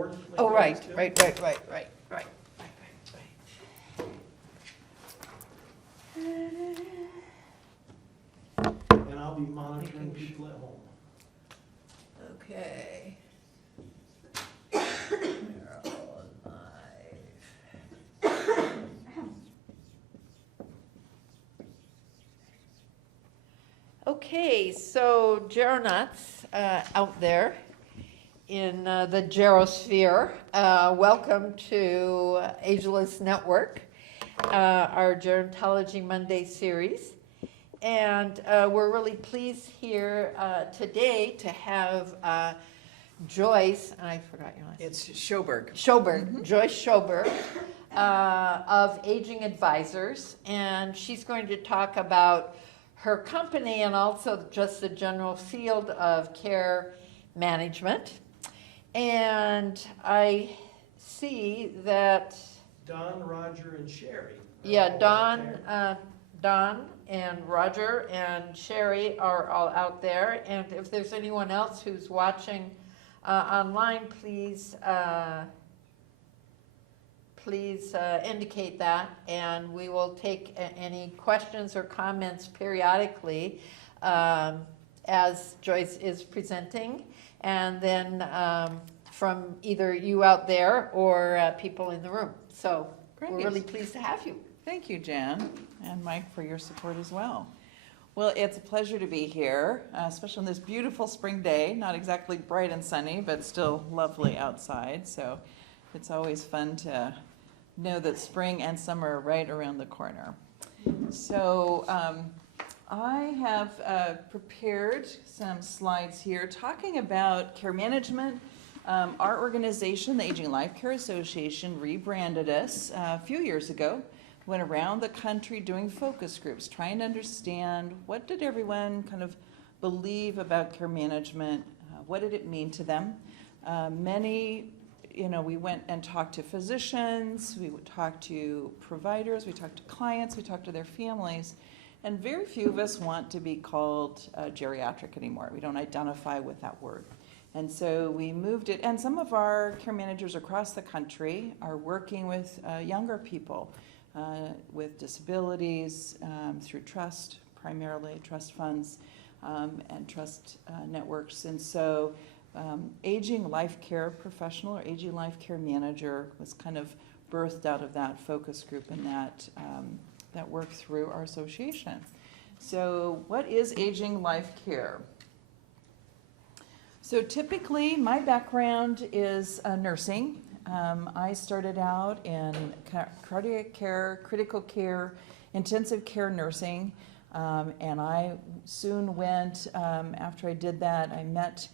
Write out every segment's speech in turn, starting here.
board. Oh, like right, those two. right. And I'll be monitoring people at home. Okay. They're all alive. Okay, so geronauts out there in the gerosphere, welcome to Ageless Network, our Gerontology Monday series. And we're really pleased here today to have Joyce, and I forgot your last name. It's Sjoberg. Sjoberg, Joyce Sjoberg, of Aging Advisors, and she's going to talk about her company and also just the general field of care management. And I see that, Don, Roger, and Sherry. yeah, all Don, there. Don and Roger and Sherry are all out there. And if there's anyone else who's watching online, please indicate that, and we will take any questions or comments periodically as Joyce is presenting, and then from either you out there or people in the room. So Great. we're really pleased to have you. Thank you, Jan, and Mike, for your support as well. Well, it's a pleasure to be here, especially on this beautiful spring day. Not exactly bright and sunny, but still lovely outside. So it's always fun to know that spring and summer are right around the corner. So I have prepared some slides here talking about care management. Our organization, the Aging Life Care Association, rebranded us a few years ago. Went around the country doing focus groups, trying to understand what did everyone kind of believe about care management, what did it mean to them. We went and talked to physicians, we would talk to providers, we talked to clients, we talked to their families, and very few of us want to be called geriatric anymore. We don't identify with that word. And so we moved it, and some of our care managers across the country are working with younger people with disabilities through trust, primarily trust funds and trust networks. And so Aging Life Care Professional or Aging Life Care Manager was kind of birthed out of that focus group and that work through our association. So what is Aging Life Care? So typically my background is nursing. I started out in cardiac care, critical care, intensive care nursing, and I soon went, after I did that, I met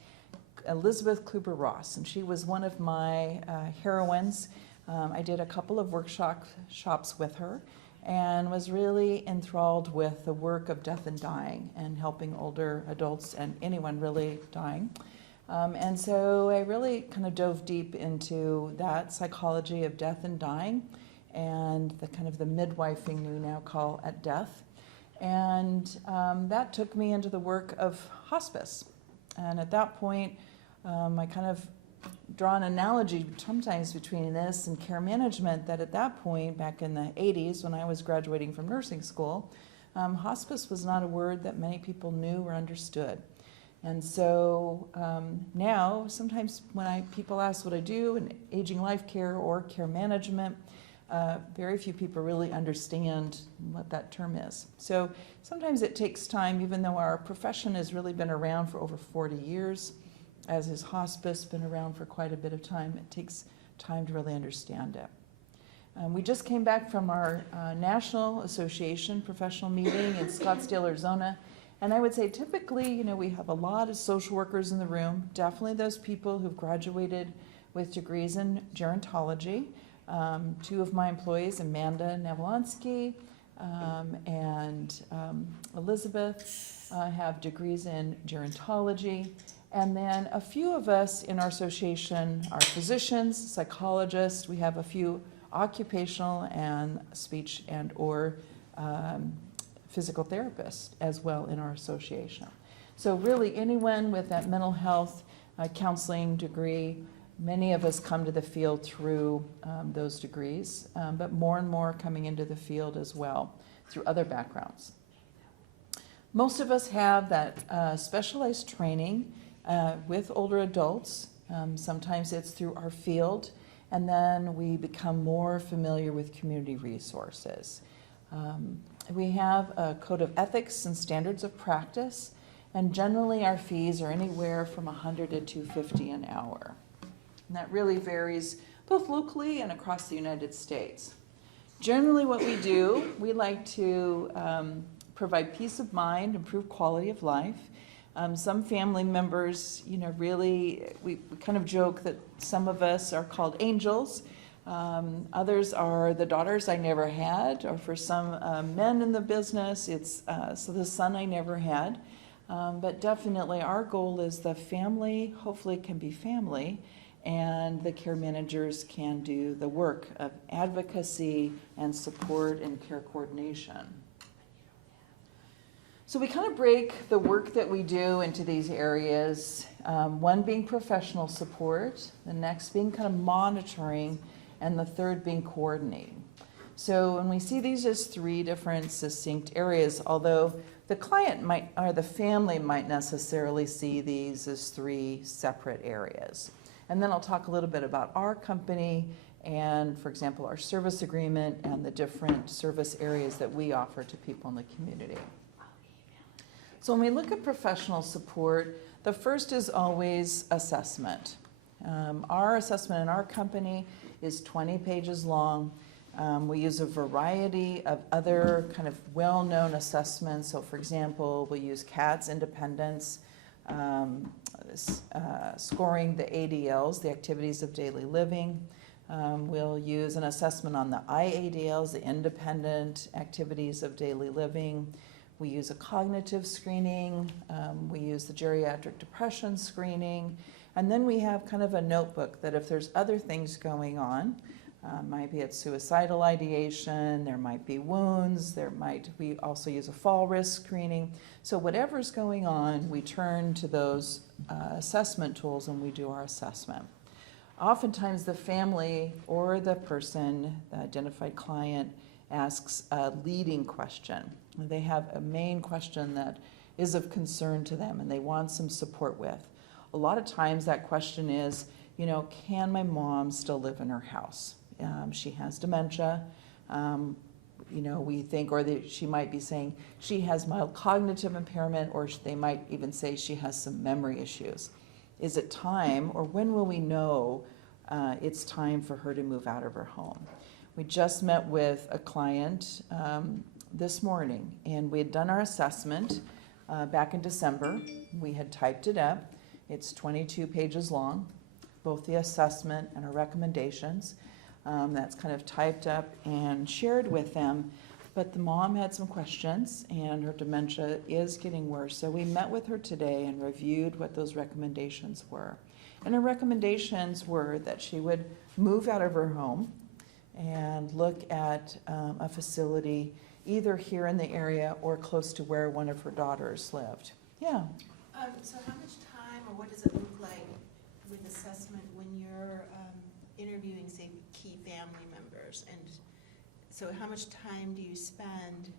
Elizabeth Kluber-Ross, and she was one of my heroines. I did a couple of workshops with her and was really enthralled with the work of death and dying and helping older adults and anyone really dying. And so I really kind of dove deep into that psychology of death and dying and the kind of the midwifing we now call at death. And that took me into the work of hospice. And at that point, I kind of draw an analogy sometimes between this and care management, that at that point, back in the 80s when I was graduating from nursing school, hospice was not a word that many people knew or understood. And so now, sometimes when people ask what I do in aging life care or care management, very few people really understand what that term is. So sometimes it takes time, even though our profession has really been around for over 40 years, as is hospice, been around for quite a bit of time. It takes time to really understand it. We just came back from our National Association professional meeting in Scottsdale, Arizona. And I would say typically, we have a lot of social workers in the room, definitely those people who've graduated with degrees in gerontology. Two of my employees, Amanda Navolonsky and Elizabeth, have degrees in gerontology. And then a few of us in our association are physicians, psychologists. We have a few occupational and speech and or physical therapists as well in our association. So really anyone with that mental health counseling degree Many of us come to the field through those degrees, but more and more coming into the field as well through other backgrounds. Most of us have that specialized training with older adults. Sometimes it's through our field, and then we become more familiar with community resources. We have a code of ethics and standards of practice, and generally our fees are anywhere from $100 to $250 an hour. And that really varies both locally and across the United States. Generally what we do, we like to provide peace of mind, improve quality of life. Some family members, really, we kind of joke that some of us are called angels. Others are the daughters I never had, or for some men in the business, it's so the son I never had. But definitely our goal is the family, hopefully can be family, and the care managers can do the work of advocacy and support and care coordination. So we kind of break the work that we do into these areas, one being professional support, the next being kind of monitoring, and the third being coordinating. So when we see these as three different succinct areas, although the client might, or the family might necessarily see these as three separate areas. And then I'll talk a little bit about our company and, for example, our service agreement and the different service areas that we offer to people in the community. So when we look at professional support, the first is always assessment. Our assessment in our company is 20 pages long. We use a variety of other kind of well-known assessments. So for example, we use CADS independence, scoring the ADLs, the activities of daily living. We'll use an assessment on the IADLs, the independent activities of daily living. We use a cognitive screening. We use the geriatric depression screening. And then we have kind of a notebook that if there's other things going on, might be it's suicidal ideation, there might be wounds, we also use a fall risk screening. So whatever's going on, we turn to those assessment tools and we do our assessment. Oftentimes the family or the person, the identified client, asks a leading question. They have a main question that is of concern to them and they want some support with. A lot of times that question is, can my mom still live in her house? She has dementia. We think, or she might be saying she has mild cognitive impairment, or they might even say she has some memory issues. Is it time, or when will we know it's time for her to move out of her home? We just met with a client this morning, and we had done our assessment back in December. We had typed it up. It's 22 pages long, both the assessment and our recommendations. That's kind of typed up and shared with them. But the mom had some questions, and her dementia is getting worse. So we met with her today and reviewed what those recommendations were. And her recommendations were that she would move out of her home and look at a facility either here in the area or close to where one of her daughters lived. Yeah. So how much time, or what does it look like with assessment when you're interviewing, say, key family members? And so how much time do you spend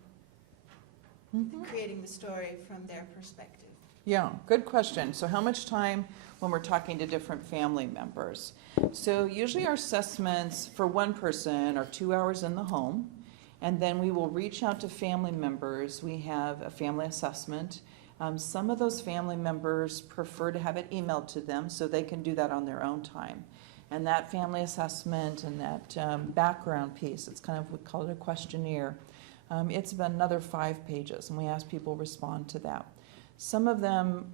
creating the story from their perspective? Yeah, good question. So how much time when we're talking to different family members? So usually our assessments for one person are 2 hours in the home, and then we will reach out to family members. We have a family assessment. Some of those family members prefer to have it emailed to them so they can do that on their own time. And that family assessment and that background piece, it's kind of, we call it a questionnaire. It's about another 5 pages, and we ask people to respond to that. Some of them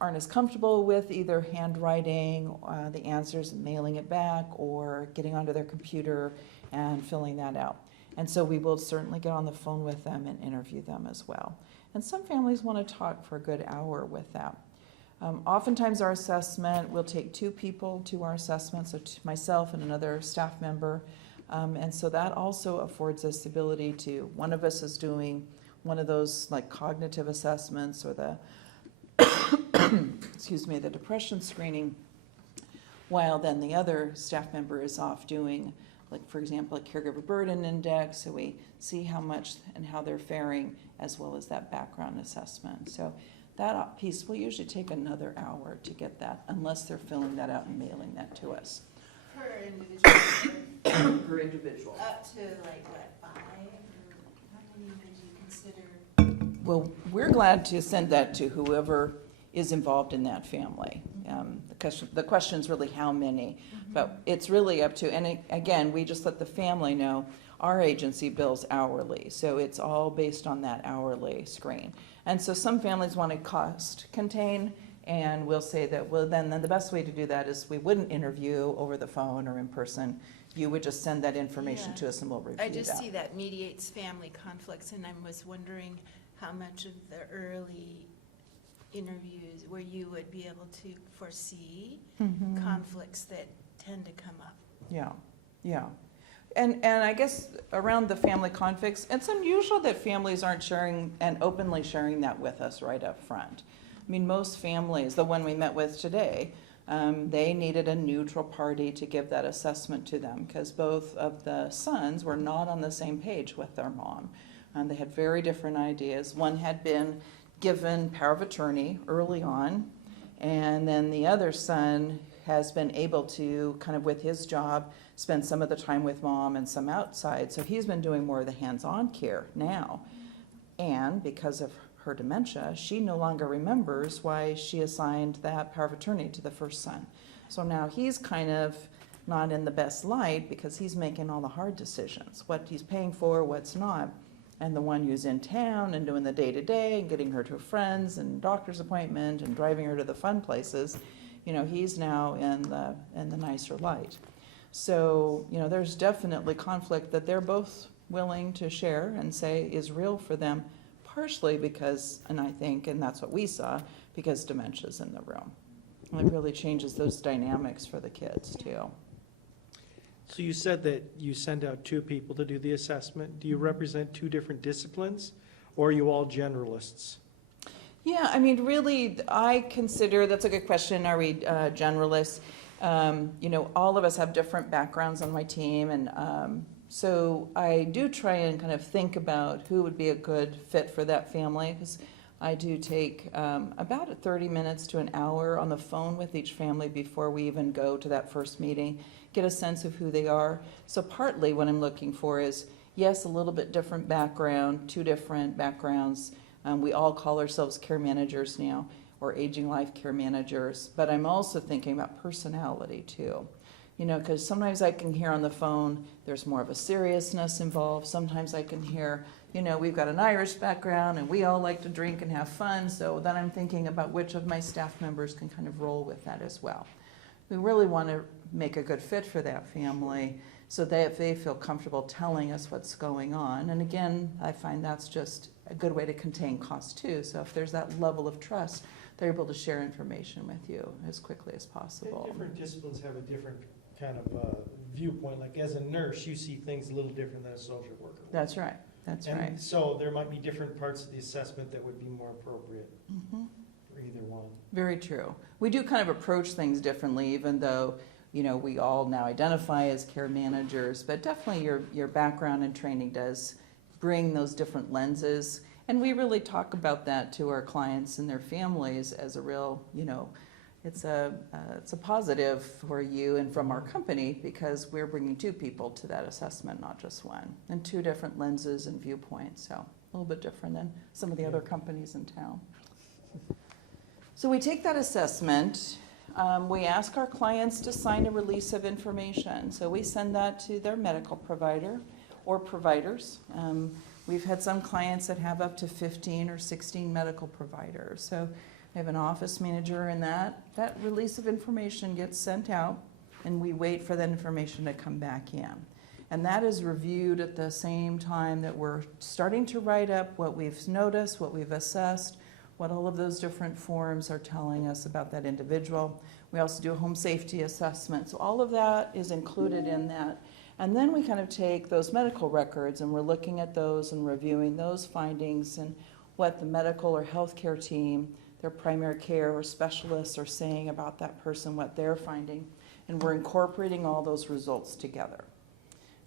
aren't as comfortable with either handwriting the answers and mailing it back, or getting onto their computer and filling that out. And so we will certainly get on the phone with them and interview them as well. And some families want to talk for a good hour with that. Oftentimes our assessment, we'll take 2 people to our assessment, so myself and another staff member. And so that also affords us the ability to, one of us is doing one of those like cognitive assessments or the, excuse me, the depression screening. while then the other staff member is off doing, like, for example, a caregiver burden index, so we see how much and how they're faring, as well as that background assessment. So that piece will usually take another hour to get that, unless they're filling that out and mailing that to us. Per individual? Per individual. Up to like, what, 5? Or how many would you consider? Well, we're glad to send that to whoever is involved in that family. The question's really how many, but it's really up to, and again, we just let the family know our agency bills hourly, so it's all based on that hourly screen. And so some families want to cost contain, and we'll say that, well, then the best way to do that is we wouldn't interview over the phone or in person. You would just send that information Yeah. to us and we'll review I that. just see that mediates family conflicts, and I was wondering how much of the early interviews where you would be able to foresee Mhm. conflicts that tend to come up. Yeah, yeah. And I guess around the family conflicts, it's unusual that families aren't sharing and openly sharing that with us right up front. I mean, most families, the one we met with today, they needed a neutral party to give that assessment to them because both of the sons were not on the same page with their mom. They had very different ideas. One had been given power of attorney early on, and then the other son has been able to, kind of with his job, spend some of the time with mom and some outside. So he's been doing more of the hands-on care now. And because of her dementia, she no longer remembers why she assigned that power of attorney to the first son. So now he's kind of not in the best light because he's making all the hard decisions, what he's paying for, what's not. And the one who's in town and doing the day-to-day and getting her to friends and doctor's appointment and driving her to the fun places, you know, he's now in the nicer light. So, you know, there's definitely conflict that they're both willing to share and say is real for them, partially because, and I think, and that's what we saw, because dementia's in the room. And it really changes those dynamics for the kids too. So you said that you send out 2 people to do the assessment. Do you represent 2 different disciplines, or are you all generalists? Yeah, I mean, really, I consider, that's a good question, are we generalists? You know, all of us have different backgrounds on my team, and so I do try and kind of think about who would be a good fit for that family, because I do take about 30 minutes to an hour on the phone with each family before we even go to that first meeting, get a sense of who they are. So partly what I'm looking for is, yes, a little bit different background, 2 different backgrounds. We all call ourselves care managers now, or aging life care managers, but I'm also thinking about personality too. You know, because sometimes I can hear on the phone there's more of a seriousness involved. Sometimes I can hear, you know, we've got an Irish background and we all like to drink and have fun, so then I'm thinking about which of my staff members can kind of roll with that as well. We really want to make a good fit for that family so that they feel comfortable telling us what's going on. And again, I find that's just a good way to contain costs too. So if there's that level of trust, they're able to share information with you as quickly as possible. Different disciplines have a different kind of viewpoint. Like as a nurse, you see things a little different than a social worker would. That's right. That's And right. so there might be different parts of the assessment that would be more appropriate Mhm. for either one. Very true. We do kind of approach things differently, even though, you know, we all now identify as care managers, but definitely your background and training does bring those different lenses. And we really talk about that to our clients and their families as a real, you know, it's a positive for you and from our company because we're bringing 2 people to that assessment, not just one, and 2 different lenses and viewpoints. So a little bit different than some of the other companies in town. So we take that assessment. We ask our clients to sign a release of information. So we send that to their medical provider or providers. We've had some clients that have up to 15 or 16 medical providers. So we have an office manager, and that release of information gets sent out, and we wait for that information to come back in. And that is reviewed at the same time that we're starting to write up what we've noticed, what we've assessed, what all of those different forms are telling us about that individual. We also do a home safety assessment. So all of that is included in that. And then we kind of take those medical records and we're looking at those and reviewing those findings and what the medical or healthcare team, their primary care or specialists are saying about that person, what they're finding. and we're incorporating all those results together.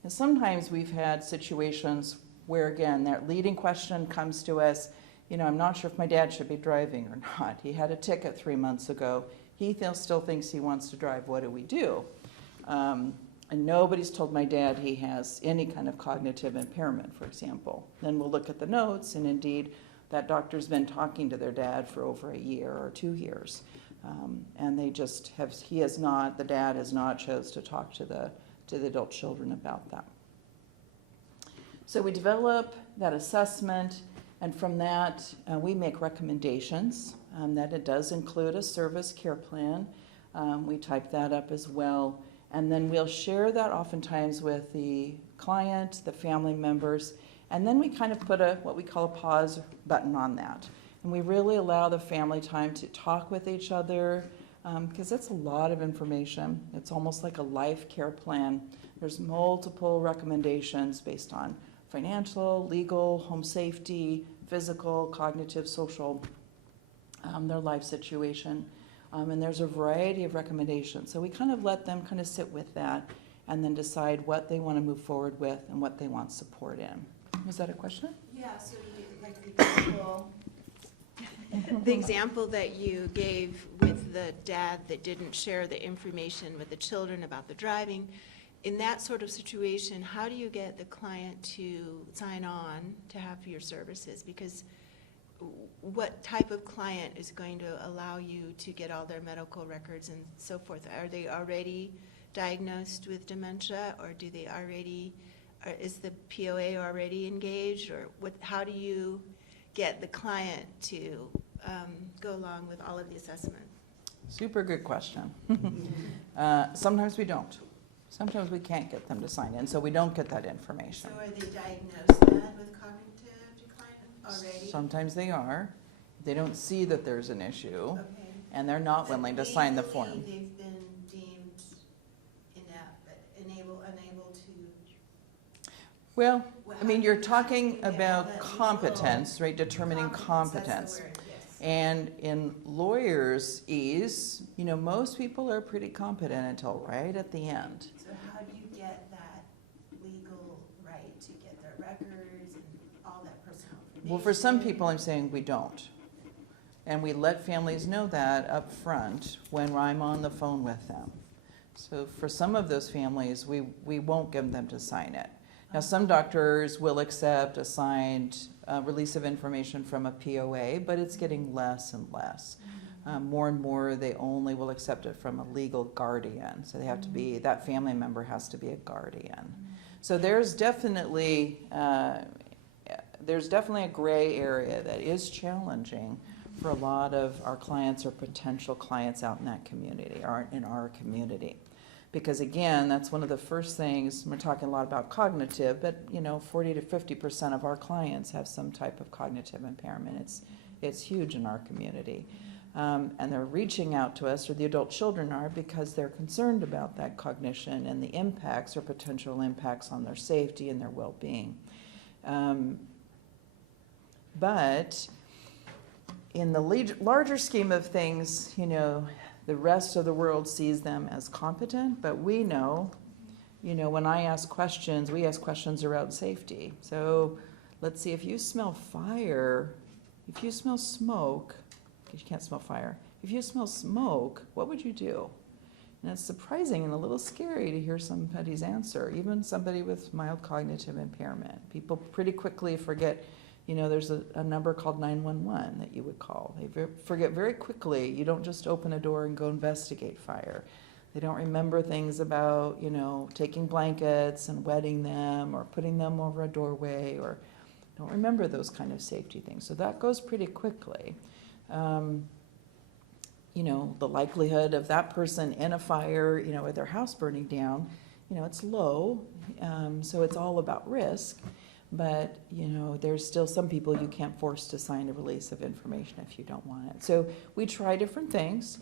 And sometimes we've had situations where, again, that leading question comes to us, I'm not sure if my dad should be driving or not. He had a ticket 3 months ago. He still thinks he wants to drive. What do we do? And nobody's told my dad he has any kind of cognitive impairment, for example. Then we'll look at the notes, and indeed, that doctor's been talking to their dad for over a year or 2 years. And they just the dad has not chose to talk to the adult children about that. So we develop that assessment, and from that, we make recommendations. That it does include a service care plan. We type that up as well. And then we'll share that oftentimes with the client, the family members, and then we kind of put what we call a pause button on that. And we really allow the family time to talk with each other, because it's a lot of information. It's almost like a life care plan. There's multiple recommendations based on financial, legal, home safety, physical, cognitive, social, their life situation. And there's a variety of recommendations. So we kind of let them kind of sit with that and then decide what they want to move forward with and what they want support in. Was that a question? Yeah, so like the example that you gave with the dad that didn't share the information with the children about the driving, in that sort of situation, how do you get the client to sign on to have your services? Because what type of client is going to allow you to get all their medical records and so forth? Are they already diagnosed with dementia, or is the POA already engaged, or how do you get the client to go along with all of the assessment? Super good question. Sometimes we don't. Sometimes we can't get them to sign in, so we don't get that information. So are they diagnosed then with cognitive decline already? Sometimes they are. They don't see that there's an issue, Okay. and they're not willing to sign the form. They've been deemed unable to. Well, Well, I mean, how you're do you talking get all about that competence, right? Determining competence. That's the word, yes. And in lawyers' ease, most people are pretty competent until right at the end. So how do you get that legal right to get their records and all that personal information? Well, for some people, I'm saying we don't. And we let families know that up front when I'm on the phone with them. So for some of those families, we won't get them to sign it. Now, some doctors will accept a signed release of information from a POA, but it's getting less and less. More and more, they only will accept it from a legal guardian. So they have to be, that family member has to be a guardian. So there's definitely a gray area that is challenging for a lot of our clients or potential clients out in that community, or in our community. Because again, that's one of the first things, we're talking a lot about cognitive, but 40 to 50% of our clients have some type of cognitive impairment. It's huge in our community. And they're reaching out to us, or the adult children are, because they're concerned about that cognition and the impacts or potential impacts on their safety and their well-being. But in the larger scheme of things, the rest of the world sees them as competent, but we know, when I ask questions, we ask questions around safety. So let's see, if you smell fire, if you smell smoke, because you can't smell fire, if you smell smoke, what would you do? And it's surprising and a little scary to hear somebody's answer, even somebody with mild cognitive impairment. People pretty quickly forget. There's a number called 911 that you would call. They forget very quickly. You don't just open a door and go investigate fire. They don't remember things about, taking blankets and wetting them or putting them over a doorway, or don't remember those kind of safety things. So that goes pretty quickly. The likelihood of that person in a fire, with their house burning down, it's low. So it's all about risk. But, there's still some people you can't force to sign a release of information if you don't want it. So we try different things.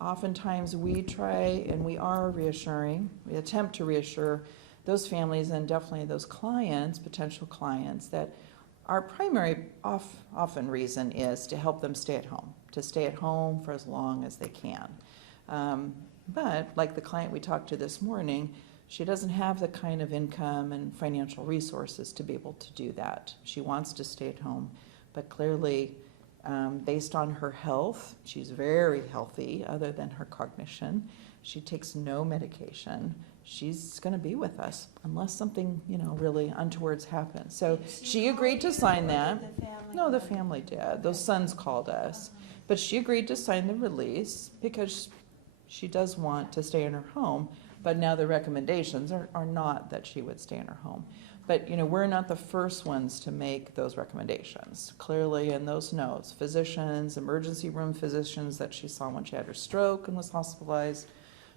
Oftentimes we try, and we are reassuring, we attempt to reassure those families and definitely those clients, potential clients, that our primary often reason is to help them stay at home, to stay at home for as long as they can. But like the client we talked to this morning, she doesn't have the kind of income and financial resources to be able to do that. She wants to stay at home, but clearly, based on her health, she's very healthy other than her cognition. She takes no medication. She's going to be with us unless something, really untoward happens. So she agreed to sign that. The family No, the called? family did. Those sons called us. But she agreed to sign the release because she does want to stay in her home. But now the recommendations are not that she would stay in her home. But, we're not the first ones to make those recommendations. Clearly in those notes, physicians, emergency room physicians that she saw when she had her stroke and was hospitalized,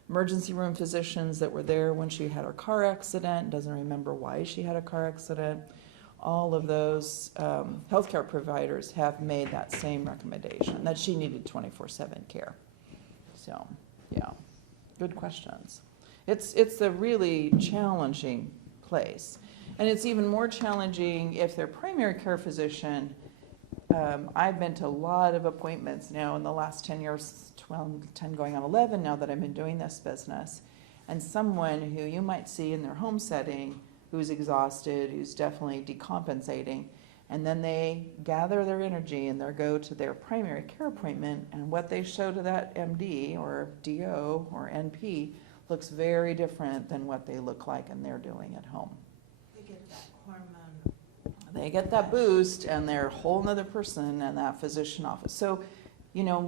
emergency room physicians that were there when she had her car accident, doesn't remember why she had a car accident. All of those healthcare providers have made that same recommendation, that she needed 24/7 care. So, yeah, good questions. It's a really challenging place. And it's even more challenging if their primary care physician, I've been to a lot of appointments now in the last 10 years, 10 going on 11 now that I've been doing this business, and someone who you might see in their home setting who's exhausted, who's definitely decompensating, and then they gather their energy and they go to their primary care appointment, and what they show to that MD or DO or NP looks very different than what they look like and they're doing at home. They get that hormone. They get that boost and they're a whole nother person in that physician office. So,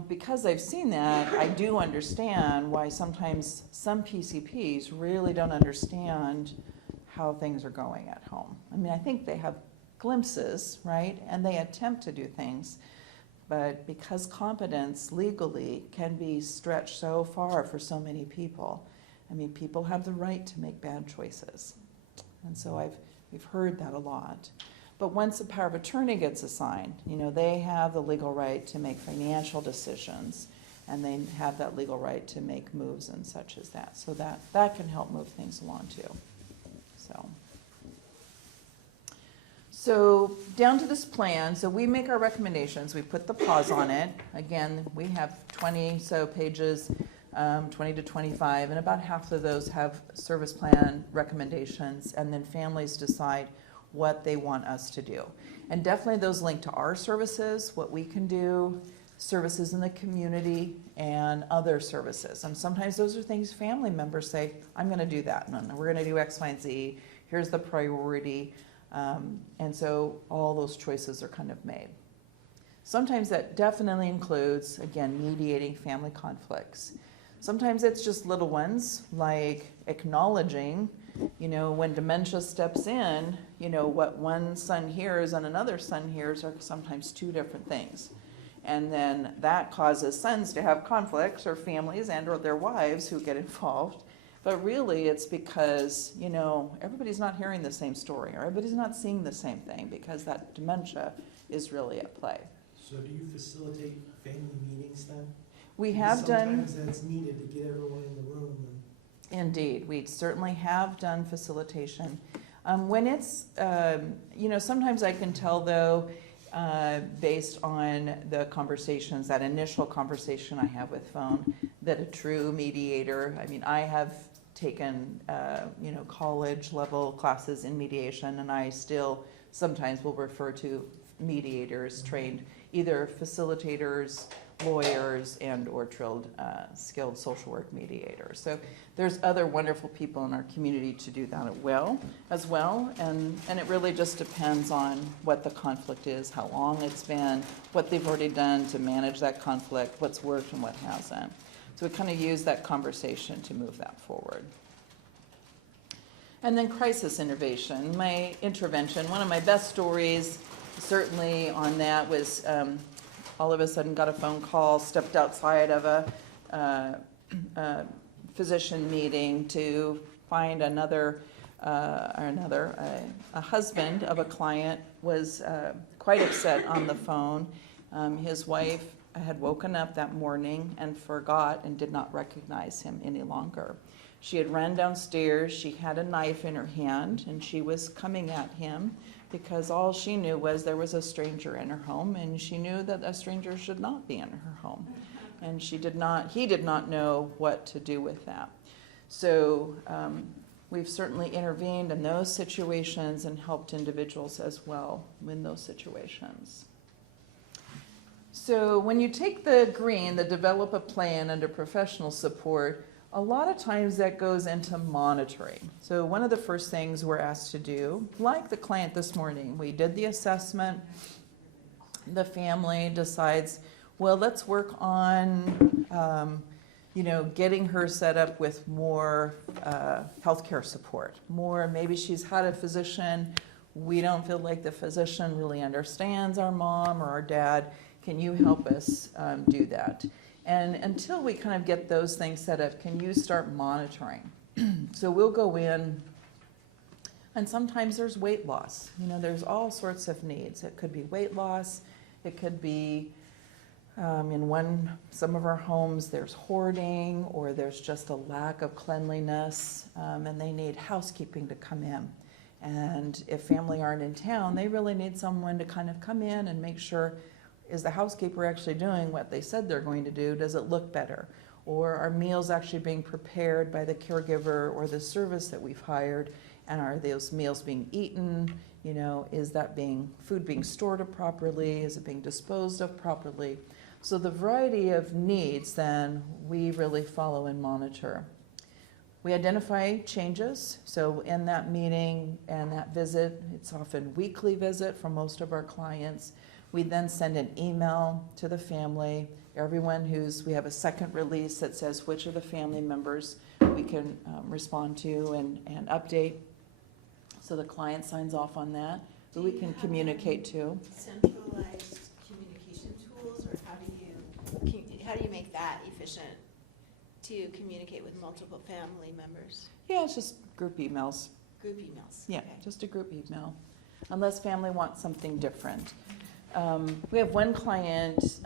because I've seen that, I do understand why sometimes some PCPs really don't understand how things are going at home. I mean, I think they have glimpses, right? And they attempt to do things. But because competence legally can be stretched so far for so many people, I mean, people have the right to make bad choices. And so we've heard that a lot. But once a power of attorney gets assigned, they have the legal right to make financial decisions, and they have that legal right to make moves and such as that. So that can help move things along too. So down to this plan, so we make our recommendations, we put the pause on it. Again, we have 20 so pages, 20 to 25, and about half of those have service plan recommendations, and then families decide what they want us to do. And definitely those link to our services, what we can do, services in the community, and other services. And sometimes those are things family members say, I'm going to do that. No, we're going to do X, Y, and Z. Here's the priority. And so all those choices are kind of made. Sometimes that definitely includes, again, mediating family conflicts. Sometimes it's just little ones, like acknowledging, when dementia steps in, what one son hears and another son hears are sometimes two different things. And then that causes sons to have conflicts, or families and or their wives who get involved. But really it's because, everybody's not hearing the same story, or everybody's not seeing the same thing, because that dementia is really at play. So do you facilitate family meetings then? We have done. Sometimes that's needed to get everyone in the room. Indeed, we certainly have done facilitation. When it's, sometimes I can tell though, based on the conversations, that initial conversation I have with phone, that a true mediator, I have taken, college level classes in mediation, and I still sometimes will refer to mediators trained, either facilitators, lawyers, and or skilled social work mediators. So there's other wonderful people in our community to do that as well, and it really just depends on what the conflict is, how long it's been, what they've already done to manage that conflict, what's worked and what hasn't. So we kind of use that conversation to move that forward. And then crisis intervention. My intervention, one of my best stories certainly on that was all of a sudden got a phone call, stepped outside of a physician meeting to find a husband of a client was quite upset on the phone. His wife had woken up that morning and forgot and did not recognize him any longer. She had run downstairs, she had a knife in her hand, and she was coming at him because all she knew was there was a stranger in her home, and she knew that a stranger should not be in her home. and he did not know what to do with that. So we've certainly intervened in those situations and helped individuals as well in those situations. So when you take the green, the develop a plan under professional support, a lot of times that goes into monitoring. So one of the first things we're asked to do, like the client this morning, we did the assessment, the family decides, well, let's work on getting her set up with more healthcare support. More, maybe she's had a physician, we don't feel like the physician really understands our mom or our dad. Can you help us do that? And until we kind of get those things set up, can you start monitoring? So we'll go in, and sometimes there's weight loss. There's all sorts of needs. It could be weight loss. It could be some of our homes, there's hoarding, or there's just a lack of cleanliness, and they need housekeeping to come in. And if family aren't in town, they really need someone to kind of come in and make sure, is the housekeeper actually doing what they said they're going to do? Does it look better? Or are meals actually being prepared by the caregiver or the service that we've hired? And are those meals being eaten? Is that food being stored up properly? Is it being disposed of properly? So the variety of needs then we really follow and monitor. We identify changes. So in that meeting and that visit, it's often weekly visit for most of our clients. We then send an email to the family. We have a second release that says which of the family members we can respond to and update. So the client signs off on that, who we can communicate to. Centralized communication tools, or how do you make that efficient to communicate with multiple family members? Yeah, it's just group emails. Group emails. Yeah, Okay. just a group email, unless family wants something different. We have one client,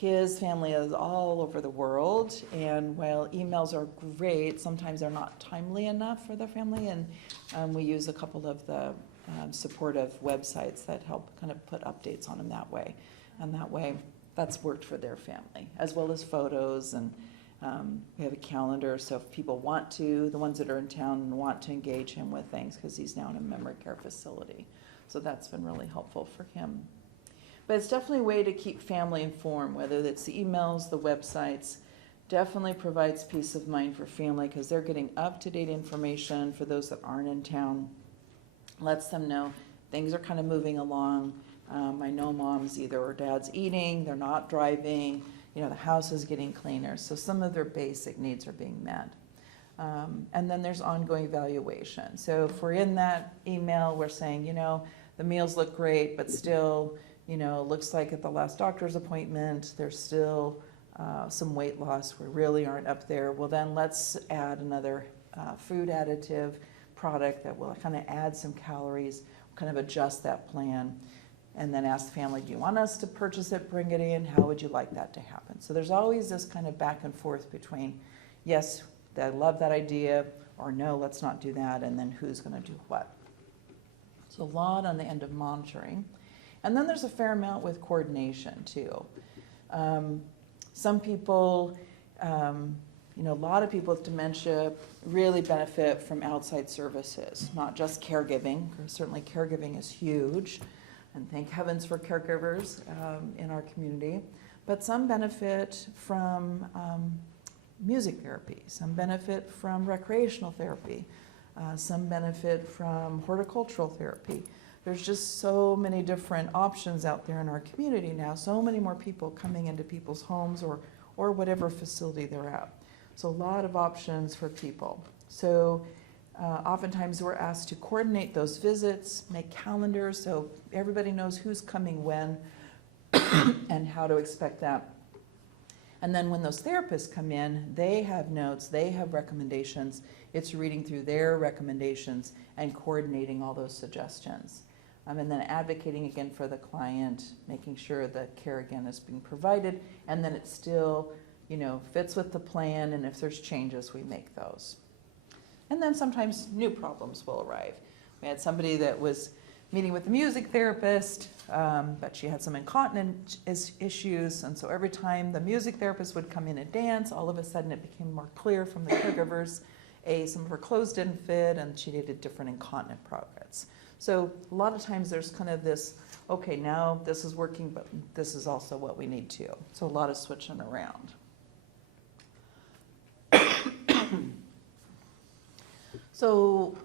his family is all over the world, and while emails are great, sometimes they're not timely enough for the family, and we use a couple of the supportive websites that help kind of put updates on them that way. And that way, that's worked for their family, as well as photos, and we have a calendar, so if people want to, the ones that are in town want to engage him with things, because he's now in a memory care facility. So that's been really helpful for him. But it's definitely a way to keep family informed, whether it's the emails, the websites. Definitely provides peace of mind for family because they're getting up-to-date information for those that aren't in town. Lets them know things are kind of moving along. I know mom's or dad's eating, they're not driving, the house is getting cleaner. So some of their basic needs are being met. And then there's ongoing evaluation. So if we're in that email, we're saying, the meals look great, but still, looks like at the last doctor's appointment, there's still some weight loss. We really aren't up there. Well, then let's add another food additive product that will kind of add some calories, kind of adjust that plan, and then ask the family, do you want us to purchase it, bring it in? How would you like that to happen? So there's always this kind of back and forth between, yes, I love that idea, or no, let's not do that, and then who's going to do what. So a lot on the end of monitoring. And then there's a fair amount with coordination too. Some people, a lot of people with dementia really benefit from outside services, not just caregiving. Certainly caregiving is huge, and thank heavens for caregivers in our community. But some benefit from music therapy, some benefit from recreational therapy, some benefit from horticultural therapy. There's just so many different options out there in our community now, so many more people coming into people's homes or whatever facility they're at. So a lot of options for people. So oftentimes we're asked to coordinate those visits, make calendars so everybody knows who's coming when and how to expect that. And then when those therapists come in, they have notes, they have recommendations. It's reading through their recommendations and coordinating all those suggestions. And then advocating again for the client, making sure that care again is being provided, and then it still, fits with the plan, and if there's changes, we make those. And then sometimes new problems will arrive. We had somebody that was meeting with the music therapist, but she had some incontinence issues, and so every time the music therapist would come in and dance, all of a sudden it became more clear from the caregivers, some of her clothes didn't fit, and she needed different incontinent products. So a lot of times there's kind of this, okay, now this is working, but this is also what we need too. So a lot of switching around. So,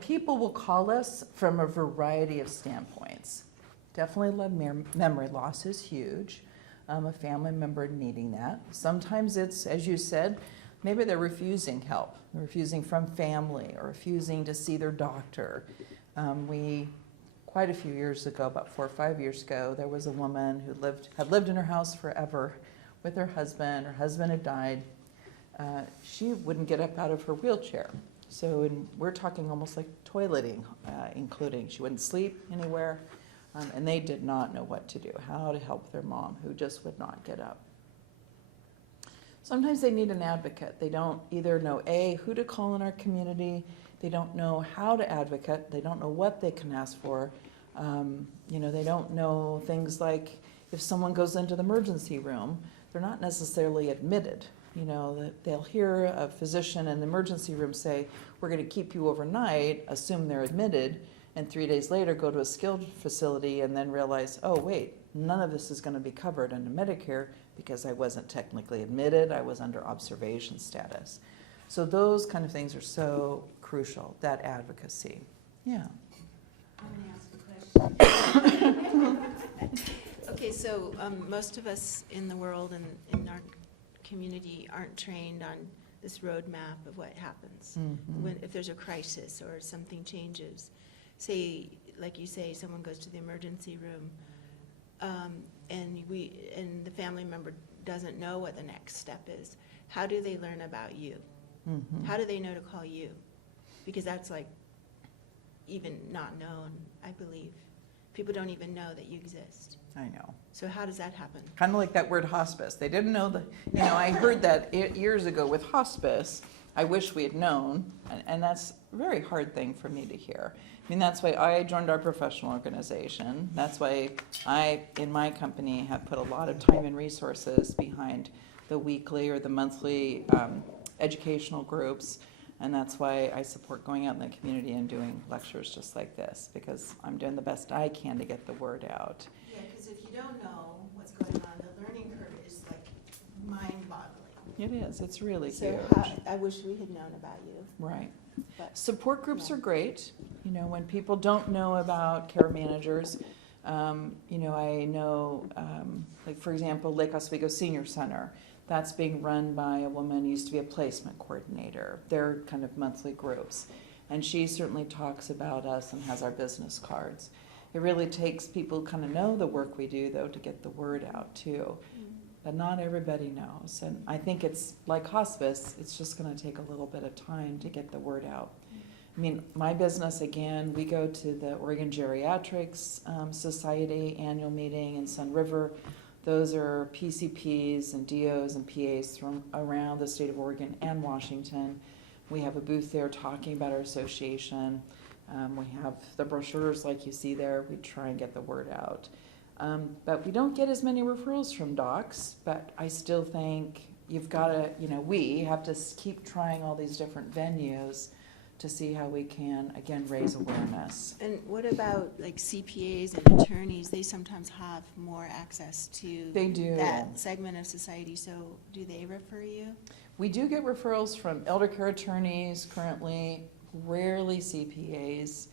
people will call us from a variety of standpoints. Definitely memory loss is huge. A family member needing that. Sometimes it's, as you said, maybe they're refusing help. They're refusing from family or refusing to see their doctor. Quite a few years ago, about 4 or 5 years ago, there was a woman who had lived in her house forever with her husband. Her husband had died. She wouldn't get up out of her wheelchair. So we're talking almost like toileting, including. She wouldn't sleep anywhere, and they did not know what to do, how to help their mom, who just would not get up. Sometimes they need an advocate. They don't either know, who to call in our community. They don't know how to advocate. They don't know what they can ask for. They don't know things like if someone goes into the emergency room, they're not necessarily admitted. That they'll hear a physician in the emergency room say, we're going to keep you overnight, assume they're admitted, and 3 days later go to a skilled facility and then realize, oh, wait, none of this is going to be covered under Medicare because I wasn't technically admitted, I was under observation status. So those kind of things are so crucial, that advocacy. Yeah. I'm going to ask a question. Okay, so most of us in the world and in our community aren't trained on this roadmap of what happens if there's a crisis or something changes. Say, like you say, someone goes to the emergency room, and the family member doesn't know what the next step is. How do they learn about you? How do they know to call you? Because that's like even not known, I believe. People don't even know that you exist. I know. So how does that happen? Kind of like that word hospice. They didn't know I heard that years ago with hospice. I wish we had known, and that's a very hard thing for me to hear. I mean, that's why I joined our professional organization. That's why I, in my company, have put a lot of time and resources behind the weekly or the monthly educational groups. And that's why I support going out in the community and doing lectures just like this, because I'm doing the best I can to get the word out. Yeah, because if you don't know what's going on, the learning curve is like mind-boggling. It is. It's really So huge. I wish we had known about you. Right. But Support groups yeah. are great. When people don't know about care managers, I know, like for example, Lake Oswego Senior Center. That's being run by a woman who used to be a placement coordinator. They're kind of monthly groups. And she certainly talks about us and has our business cards. It really takes people kind of know the work we do, though, to get the word out, too. But not everybody knows. And I think it's like hospice. It's just going to take a little bit of time to get the word out. I mean, my business, again, we go to the Oregon Geriatrics Society annual meeting in Sun River. Those are PCPs and DOs and PAs from around the state of Oregon and Washington. We have a booth there talking about our association. We have the brochures like you see there. We try and get the word out. But we don't get as many referrals from docs, but I still think you've got to, we have to keep trying all these different venues to see how we can, again, raise awareness. And what about like CPAs and attorneys? They sometimes have more access to They do. that segment of society. So do they refer you? We do get referrals from elder care attorneys currently, rarely CPAs,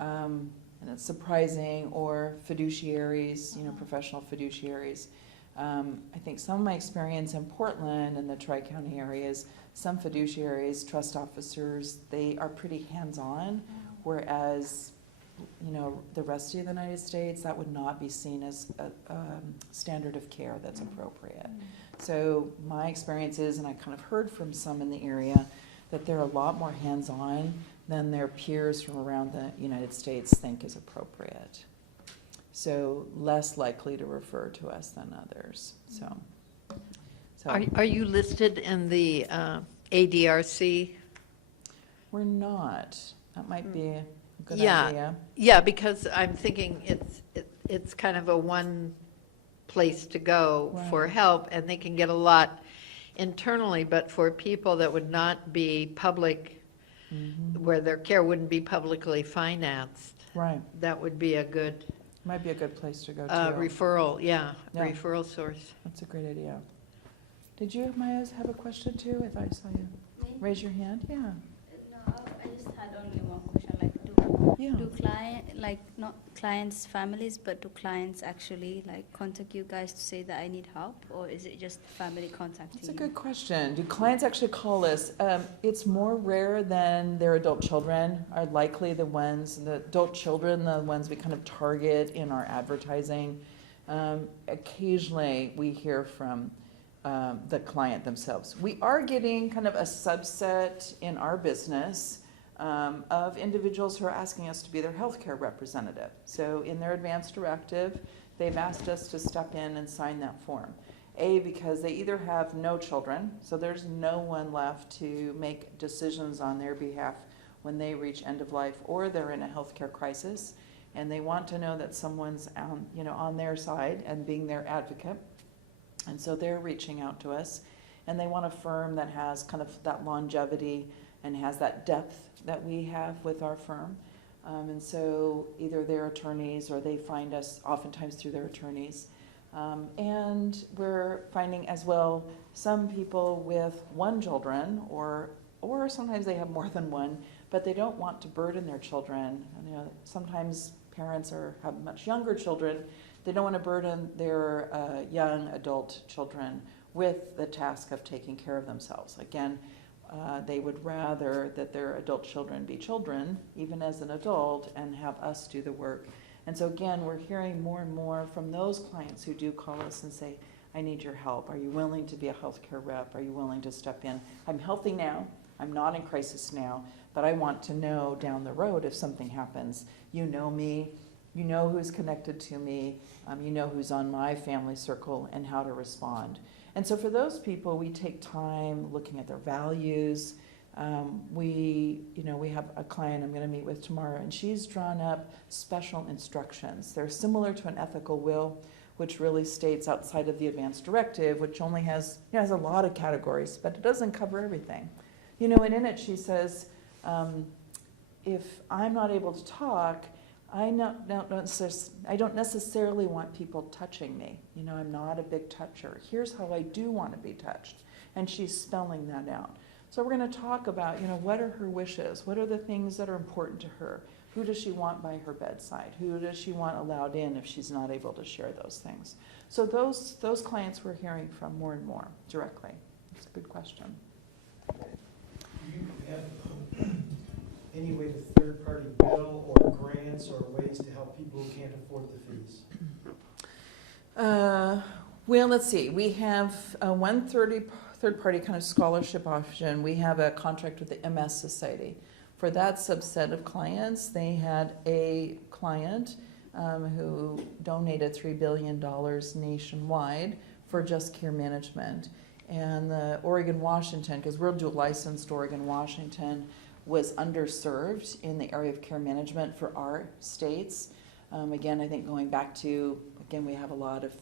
and it's surprising, or fiduciaries, professional fiduciaries. I think some of my experience in Portland and the Tri-County areas, some fiduciaries, trust officers, they are pretty hands-on, whereas, the rest of the United States, that would not be seen as a standard of care that's appropriate. So my experience is, and I kind of heard from some in the area, that they're a lot more hands-on than their peers from around the United States think is appropriate. So less likely to refer to us than others. So. Are you listed in the ADRC? We're not. That might be a good Yeah. idea. Yeah, because I'm thinking it's kind of a one place to go for Right. help, and they can get a lot internally, but for people that would not be public, Mhm. where their care wouldn't be publicly financed, Right, that would be a good might be a good place to go to. referral, Yeah. referral source. That's a great idea. Did you, Maya, have a question too? I thought I saw you raise your hand. Yeah. No, I just had only one question. Like, Yeah. do client, like not clients' families, but do clients actually like contact you guys to say that I need help, or is it just family contacting That's a you? good question. Do clients actually call us? It's more rare than their adult children are likely the adult children, the ones we kind of target in our advertising. Occasionally we hear from the client themselves. We are getting kind of a subset in our business of individuals who are asking us to be their healthcare representative. So in their advance directive, they've asked us to step in and sign that form. Because they either have no children, so there's no one left to make decisions on their behalf when they reach end of life, or they're in a healthcare crisis, and they want to know that someone's on their side and being their advocate. And so they're reaching out to us, and they want a firm that has kind of that longevity and has that depth that we have with our firm. And so either their attorneys, or they find us oftentimes through their attorneys. And we're finding as well some people with one children, or sometimes they have more than one, but they don't want to burden their children. And, sometimes parents have much younger children. They don't want to burden their young adult children with the task of taking care of themselves. Again, they would rather that their adult children be children, even as an adult, and have us do the work. And so again, we're hearing more and more from those clients who do call us and say, I need your help. Are you willing to be a healthcare rep? Are you willing to step in? I'm healthy now. I'm not in crisis now, but I want to know down the road if something happens. You know me. You know who's connected to me. You know who's on my family circle and how to respond. And so for those people, we take time looking at their values. We have a client I'm going to meet with tomorrow, and she's drawn up special instructions. They're similar to an ethical will, which really states outside of the advance directive, which only has a lot of categories, but it doesn't cover everything. And in it she says, if I'm not able to talk, I don't necessarily want people touching me. I'm not a big toucher. Here's how I do want to be touched. And she's spelling that out. So we're going to talk about, what are her wishes? What are the things that are important to her? Who does she want by her bedside? Who does she want allowed in if she's not able to share those things? So those clients we're hearing from more and more directly. It's a good question. Do you have any way to third-party bill or grants or ways to help people who can't afford the fees? Well, let's see. We have one third-party kind of scholarship option. We have a contract with the MS Society. For that subset of clients, they had a client who donated $3 billion nationwide for just care management. And the Oregon-Washington, because we're dual licensed Oregon-Washington, was underserved in the area of care management for our states. Again, I think going back to, we have a lot of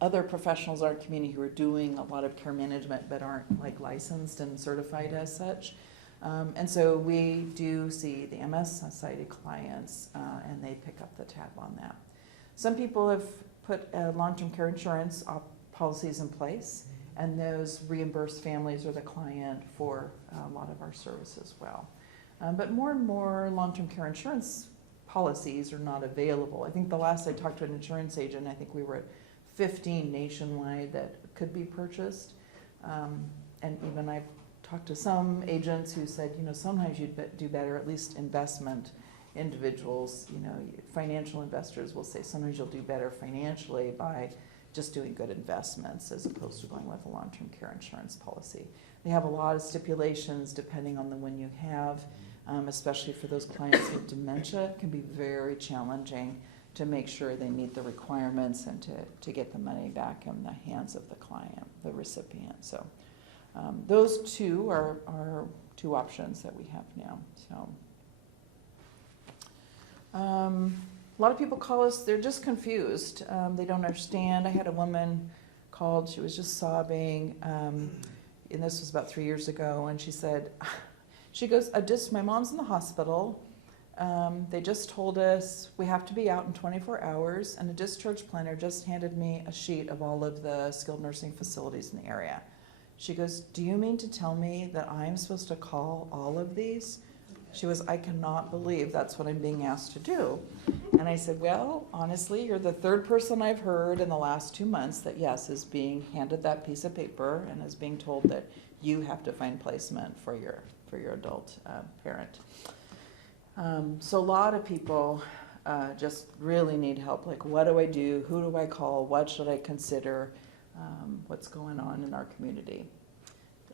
other professionals in our community who are doing a lot of care management but aren't licensed and certified as such. And so we do see the MS Society clients and they pick up the tab on that. Some people have put long-term care insurance policies in place, and those reimburse families or the client for a lot of our service as well. But more and more long-term care insurance policies are not available. I think the last I talked to an insurance agent, I think we were at 15 nationwide that could be purchased. And even I've talked to some agents who said, sometimes you'd do better, at least investment individuals, financial investors will say sometimes you'll do better financially by just doing good investments as opposed to going with a long-term care insurance policy. They have a lot of stipulations depending on the one you have, especially for those clients with dementia. It can be very challenging to make sure they meet the requirements and to get the money back in the hands of the client, the recipient. So those two are two options that we have now. So A lot of people call us, they're just confused. They don't understand. I had a woman called, she was just sobbing, and this was about 3 years ago, and she said, she goes, my mom's in the hospital. They just told us we have to be out in 24 hours, and a discharge planner just handed me a sheet of all of the skilled nursing facilities in the area. She goes, do you mean to tell me that I'm supposed to call all of these? She goes, I cannot believe that's what I'm being asked to do. And I said, well, honestly, you're the third person I've heard in the last 2 months that, yes, is being handed that piece of paper and is being told that you have to find placement for your adult parent. So a lot of people just really need help. Like, what do I do? Who do I call? What should I consider? What's going on in our community?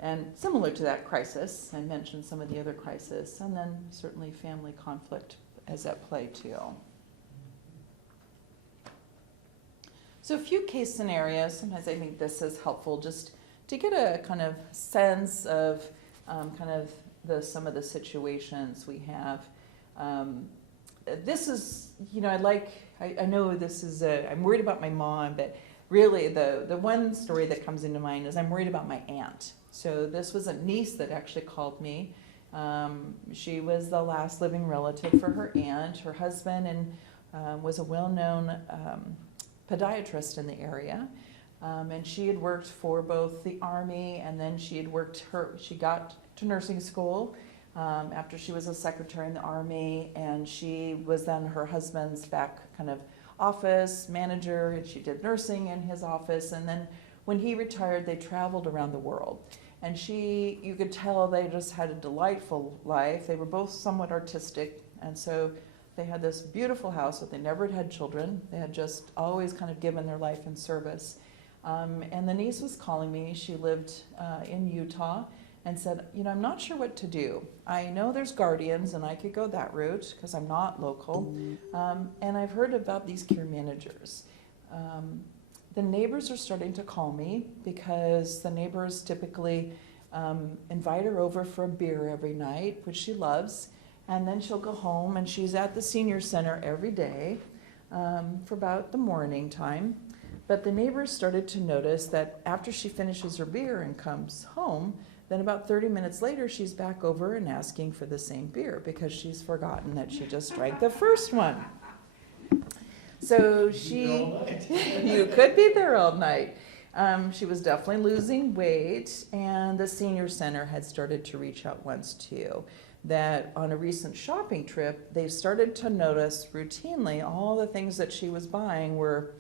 And similar to that crisis, I mentioned some of the other crises, and then certainly family conflict is at play too. So a few case scenarios. Sometimes I think this is helpful just to get a kind of sense of some of the situations we have. This is, I know this is I'm worried about my mom, but really the one story that comes into mind is I'm worried about my aunt. So this was a niece that actually called me. She was the last living relative for her aunt. Her husband was a well-known podiatrist in the area. And she had worked for both the Army, and then she got to nursing school after she was a secretary in the Army, and she was then her husband's back kind of office manager, and she did nursing in his office. And then when he retired, they traveled around the world. And you could tell they just had a delightful life. They were both somewhat artistic, and so they had this beautiful house, but they never had children. They had just always kind of given their life in service. And the niece was calling me. She lived in Utah and said, I'm not sure what to do. I know there's guardians, and I could go that route because I'm not local. And I've heard about these care managers. The neighbors are starting to call me because the neighbors typically invite her over for a beer every night, which she loves. And then she'll go home, and she's at the senior center every day for about the morning time. But the neighbors started to notice that after she finishes her beer and comes home, then about 30 minutes later, she's back over and asking for the same beer because she's forgotten that she just drank the first one. So you could be there all night. She was definitely losing weight, and the senior center had started to reach out once too. That on a recent shopping trip, they started to notice routinely all the things that she was buying were,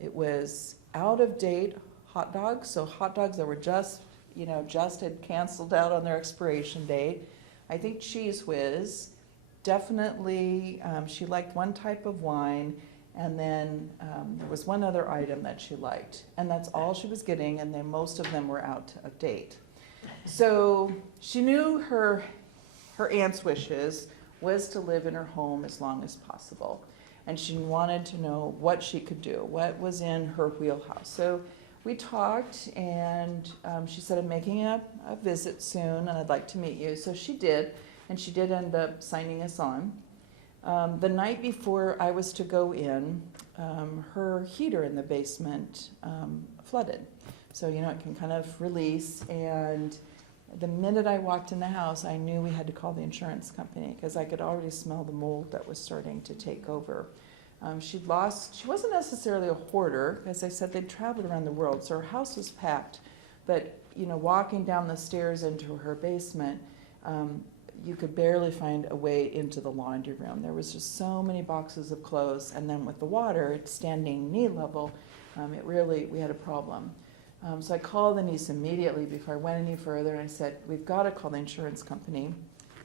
it was out of date hot dogs. So hot dogs that were just had canceled out on their expiration date. I think Cheese Whiz. Definitely, she liked one type of wine, and then there was one other item that she liked, and that's all she was getting, and then most of them were out of date. So she knew her aunt's wishes was to live in her home as long as possible, and she wanted to know what she could do, what was in her wheelhouse. So we talked, and she said, I'm making a visit soon, and I'd like to meet you. So she did. And she did end up signing us on. The night before I was to go in, her heater in the basement flooded. So, it can kind of release. And the minute I walked in the house, I knew we had to call the insurance company because I could already smell the mold that was starting to take over. She wasn't necessarily a hoarder. As I said, they'd traveled around the world, so her house was packed. But, walking down the stairs into her basement, you could barely find a way into the laundry room. There was just so many boxes of clothes, and then with the water standing knee level, we had a problem. So I called the niece immediately before I went any further, and I said, we've got to call the insurance company.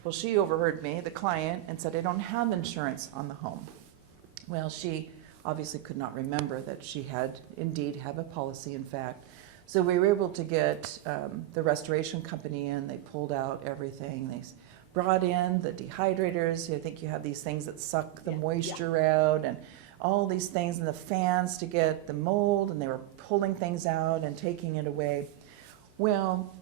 Well, she overheard me, the client, and said, I don't have insurance on the home. Well, she obviously could not remember that she had indeed have a policy, in fact. So we were able to get the restoration company in. They pulled out everything. They brought in the dehydrators. I think you have these things that suck the moisture out, and all these things, and the fans to get the mold, and they were pulling things out and taking it away. Well,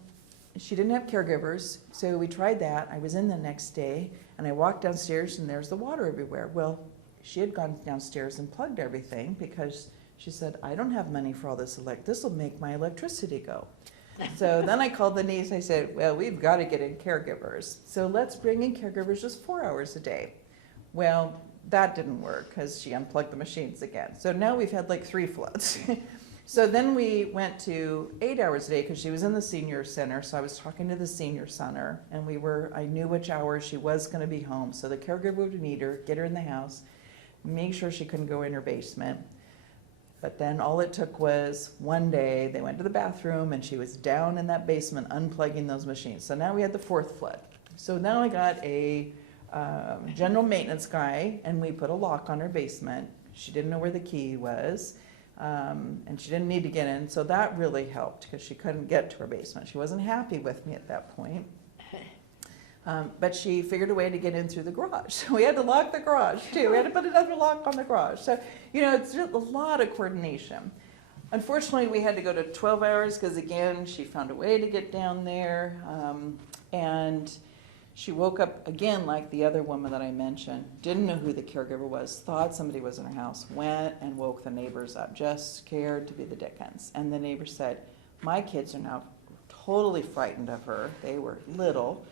she didn't have caregivers, so we tried that. I was in the next day, and I walked downstairs, and there's the water everywhere. Well, she had gone downstairs and plugged everything because she said, I don't have money for all this this will make my electricity go. So then I called the niece, I said, well, we've got to get in caregivers. So let's bring in caregivers just 4 hours a day. Well, that didn't work because she unplugged the machines again. So now we've had like 3 floods. So then we went to 8 hours a day because she was in the senior center. So I was talking to the senior center, and I knew which hours she was going to be home. So the caregiver would meet her, get her in the house, make sure she couldn't go in her basement. But then all it took was one day they went to the bathroom and she was down in that basement unplugging those machines. So now we had the 4th flood. So now I got a general maintenance guy, and we put a lock on her basement. She didn't know where the key was. And she didn't need to get in, so that really helped because she couldn't get to her basement. She wasn't happy with me at that point. But she figured a way to get in through the garage. So we had to lock the garage too. We had to put another lock on the garage. So, it's just a lot of coordination. Unfortunately, we had to go to 12 hours because, again, she found a way to get down there. And she woke up again like the other woman that I mentioned, didn't know who the caregiver was, thought somebody was in her house, went and woke the neighbors up, just scared to be the dickens. And the neighbor said, my kids are now totally frightened of her. They were little.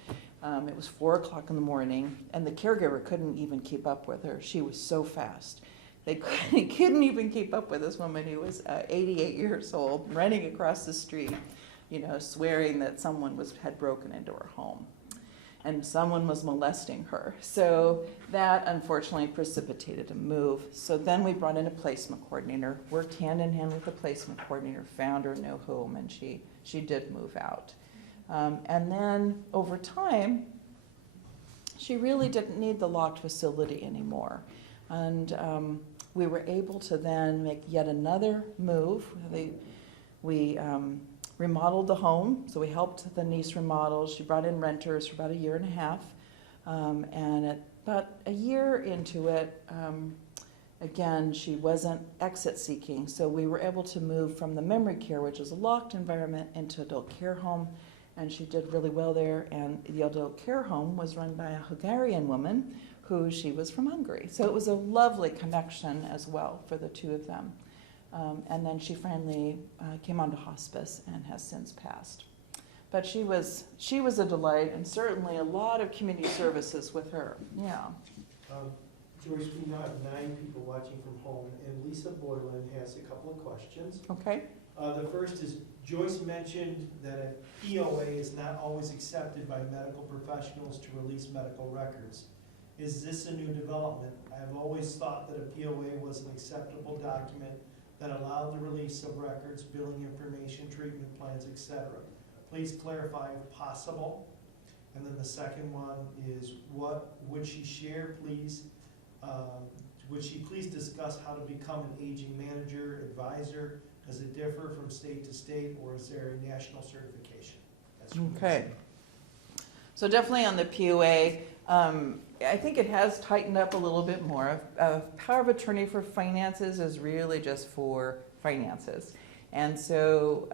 It was 4 o'clock in the morning, and the caregiver couldn't even keep up with her. She was so fast. They couldn't even keep up with this woman who was 88 years old, running across the street, swearing that someone had broken into her home. And someone was molesting her. So that unfortunately precipitated a move. So then we brought in a placement coordinator, worked hand in hand with the placement coordinator, found her a new home, and she did move out. And then over time, she really didn't need the locked facility anymore. And we were able to then make yet another move. We remodeled the home, so we helped the niece remodel. She brought in renters for about 1.5 years. And at about a year into it, again, she wasn't exit seeking, so we were able to move from the memory care, which is a locked environment, into adult care home, and she did really well there. And the adult care home was run by a Hungarian woman she was from Hungary. So it was a lovely connection as well for the two of them. And then she finally came onto hospice and has since passed. But she was a delight, and certainly a lot of community services with her. Yeah. Joyce, we now have 9 people watching from home, and Lisa Boylan has a couple of questions. Okay. The first is, Joyce mentioned that a POA is not always accepted by medical professionals to release medical records. Is this a new development? I've always thought that a POA was an acceptable document that allowed the release of records, billing information, treatment plans, etc. Please clarify if possible. And then the second one is, what would she share, please? Would she please discuss how to become an aging manager, advisor? Does it differ from state to state, or is there a national certification? That's okay. So definitely on the POA, I think it has tightened up a little bit more. Power of attorney for finances is really just for finances. And so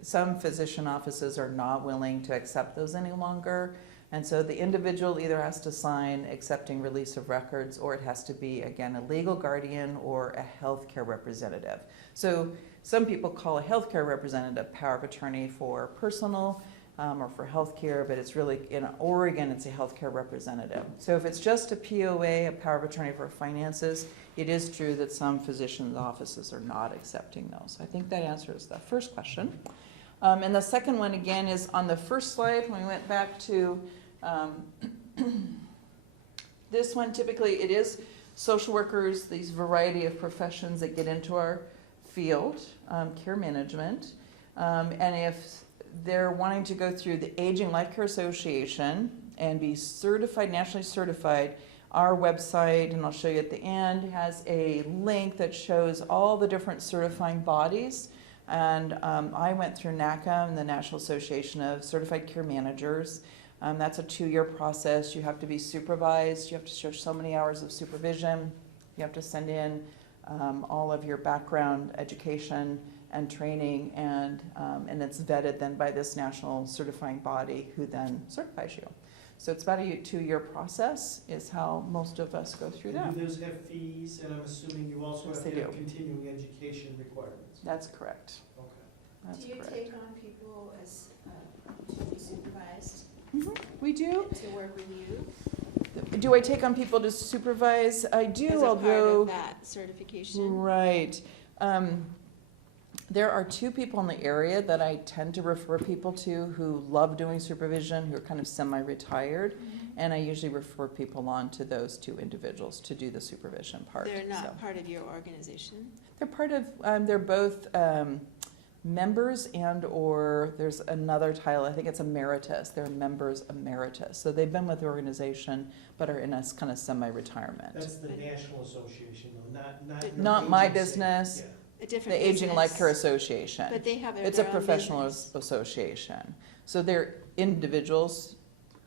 some physician offices are not willing to accept those any longer. And so the individual either has to sign accepting release of records, or it has to be, again, a legal guardian or a healthcare representative. So some people call a healthcare representative power of attorney for personal or for healthcare, but it's really, in Oregon, it's a healthcare representative. So if it's just a POA, a power of attorney for finances, it is true that some physicians' offices are not accepting those. I think that answers the first question. And the second one, again, is on the first slide, when we went back to this one. Typically, it is social workers, these variety of professions that get into our field, care management. And if they're wanting to go through the Aging Life Care Association and be certified, nationally certified, our website, and I'll show you at the end, has a link that shows all the different certifying bodies. And I went through NACA, the National Association of Certified Care Managers. That's a 2-year process. You have to be supervised. You have to show so many hours of supervision. You have to send in all of your background education and training, and it's vetted then by this national certifying body who then certifies you. So it's about a 2-year process is how most of us go through that. And do those have fees? And I'm assuming you also Yes, have they to have do. continuing education requirements. That's correct. Okay. That's Do you correct. take on people as, to be supervised, We do. to work with you? Do I take on people to supervise? I do, As a part although. of that certification? Right. There are 2 people in the area that I tend to refer people to who love doing supervision, who are kind of semi-retired, Mhm. and I usually refer people on to those 2 individuals to do the supervision part. They're So not part of your organization? they're part of. They're both members and/or there's another title. I think it's emeritus. They're members emeritus. So they've been with the organization, but are in a kind of semi-retirement. That's the National Association, though, not your Not my agency. business. Yeah. A different The Aging Life Care business. Association. But they have It's a their own professional business. association. So they're individuals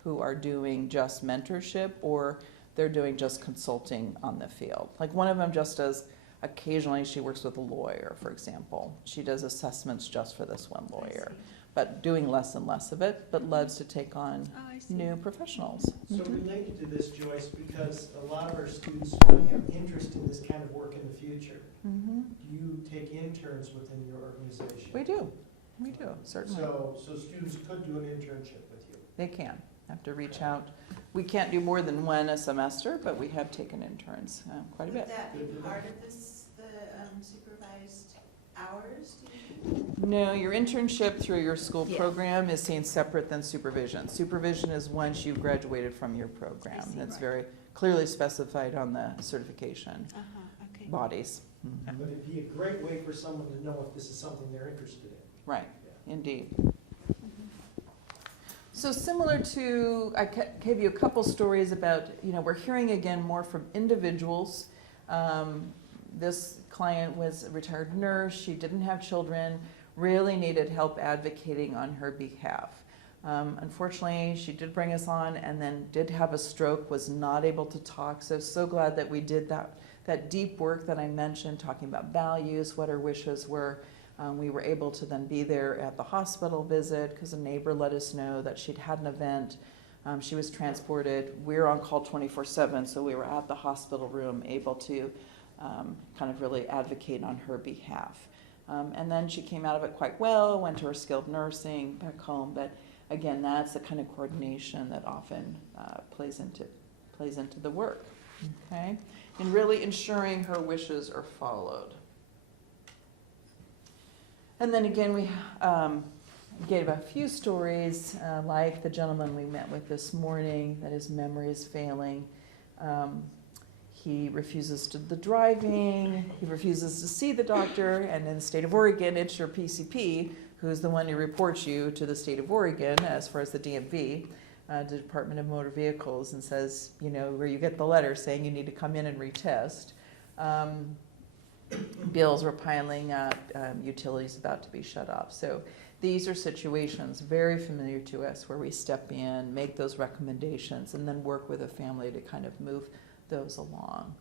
who are doing just mentorship, or they're doing just consulting on the field. Like one of them just does, occasionally she works with a lawyer, for example. She does assessments just for this one I lawyer, see. but doing less and less of it, but loves to take on Oh, I see. new professionals. So Mhm. related to this, Joyce, because a lot of our students might have interest in this kind of work in the future, Mhm. do you take interns within your organization? We do, certainly. So students could do an internship with you? They can, have to reach out. We can't do more than 1 a semester, but we have taken interns quite a Would bit. that be part of this, the supervised hours, do you think? No, your internship through your school Yeah. program is seen separate than supervision. Supervision is once you've graduated from your program. see. That's Right. very clearly specified on the certification Okay. bodies. But it'd be a great way for someone to know if this is something they're interested in. Right, Yeah. indeed. Mhm. So similar to, I gave you a couple stories about, we're hearing again more from individuals. This client was a retired nurse, she didn't have children, really needed help advocating on her behalf. Unfortunately, she did bring us on and then did have a stroke, was not able to talk, so glad that we did that deep work that I mentioned, talking about values, what her wishes were. We were able to then be there at the hospital visit because a neighbor let us know that she'd had an event. She was transported. We were on call 24/7, so we were at the hospital room able to kind of really advocate on her behalf. And then she came out of it quite well, went to her skilled nursing back home. But again, that's the kind of coordination that often plays into the work. Okay, and really ensuring her wishes are followed. And then again, we gave a few stories, like the gentleman we met with this morning, that his memory is failing. He refuses to do the driving, he refuses to see the doctor, and in the state of Oregon, it's your PCP who's the one who reports you to the state of Oregon as far as the DMV, the Department of Motor Vehicles, and says, where you get the letter saying you need to come in and retest. Bills were piling up, utilities about to be shut off. So these are situations very familiar to us where we step in, make those recommendations, and then work with a family to kind of move those along.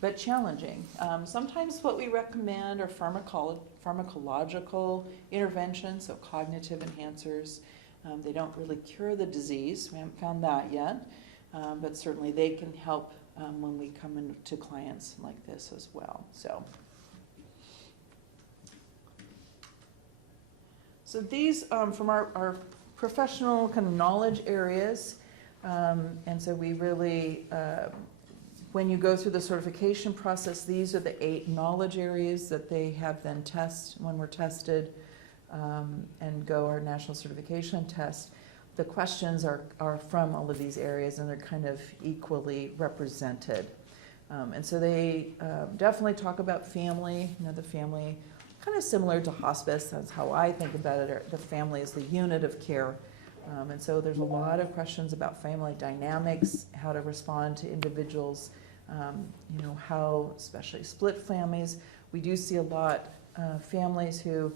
But challenging. Sometimes what we recommend are pharmacological interventions, so cognitive enhancers. They don't really cure the disease. We haven't found that yet. But certainly they can help when we come into clients like this as well. So these from our professional kind of knowledge areas, and so we really, when you go through the certification process, these are the 8 knowledge areas that they have then test when we're tested and go our national certification test. The questions are from all of these areas, and they're kind of equally represented. And so they definitely talk about family, the family, kind of similar to hospice. That's how I think about it. The family is the unit of care. And so there's a lot of questions about family dynamics, how to respond to individuals, how, especially split families. We do see a lot of families who,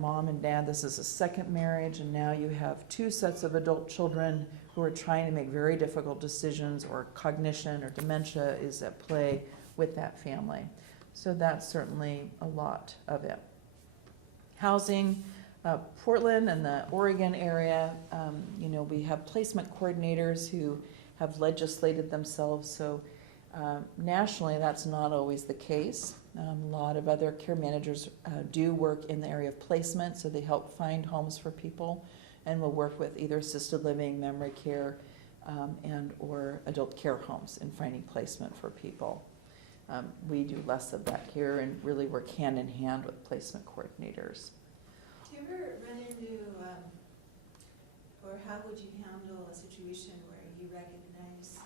mom and dad, this is a second marriage, and now you have 2 sets of adult children who are trying to make very difficult decisions, or cognition or dementia is at play with that family. So that's certainly a lot of it. housing. Portland and the Oregon area, we have placement coordinators who have legislated themselves, so nationally that's not always the case. A lot of other care managers do work in the area of placement, so they help find homes for people and will work with either assisted living, memory care, and or adult care homes in finding placement for people. We do less of that here and really work hand in hand with placement coordinators. Do you ever run into, or how would you handle a situation where you recognize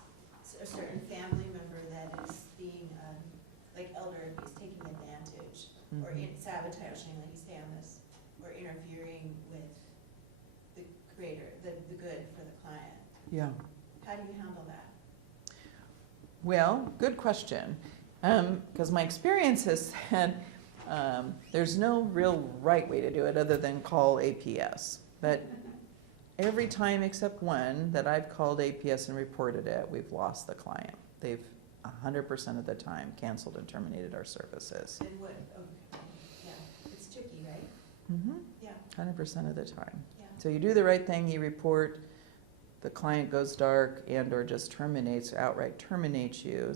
a certain family member that is being, like elder abuse, taking advantage, or sabotaging, like you say on this, or interfering with the the good for the client? Yeah. How do you handle that? Well, good question. Because my experience has said there's no real right way to do it other than call APS. But every time except one that I've called APS and reported it, we've lost the client. They've 100% of the time canceled and terminated our services. And what, yeah, it's tricky, right? Mm-hmm. Yeah, 100% of the time. yeah. So you do the right thing, you report, the client goes dark and or just terminates, outright terminates you.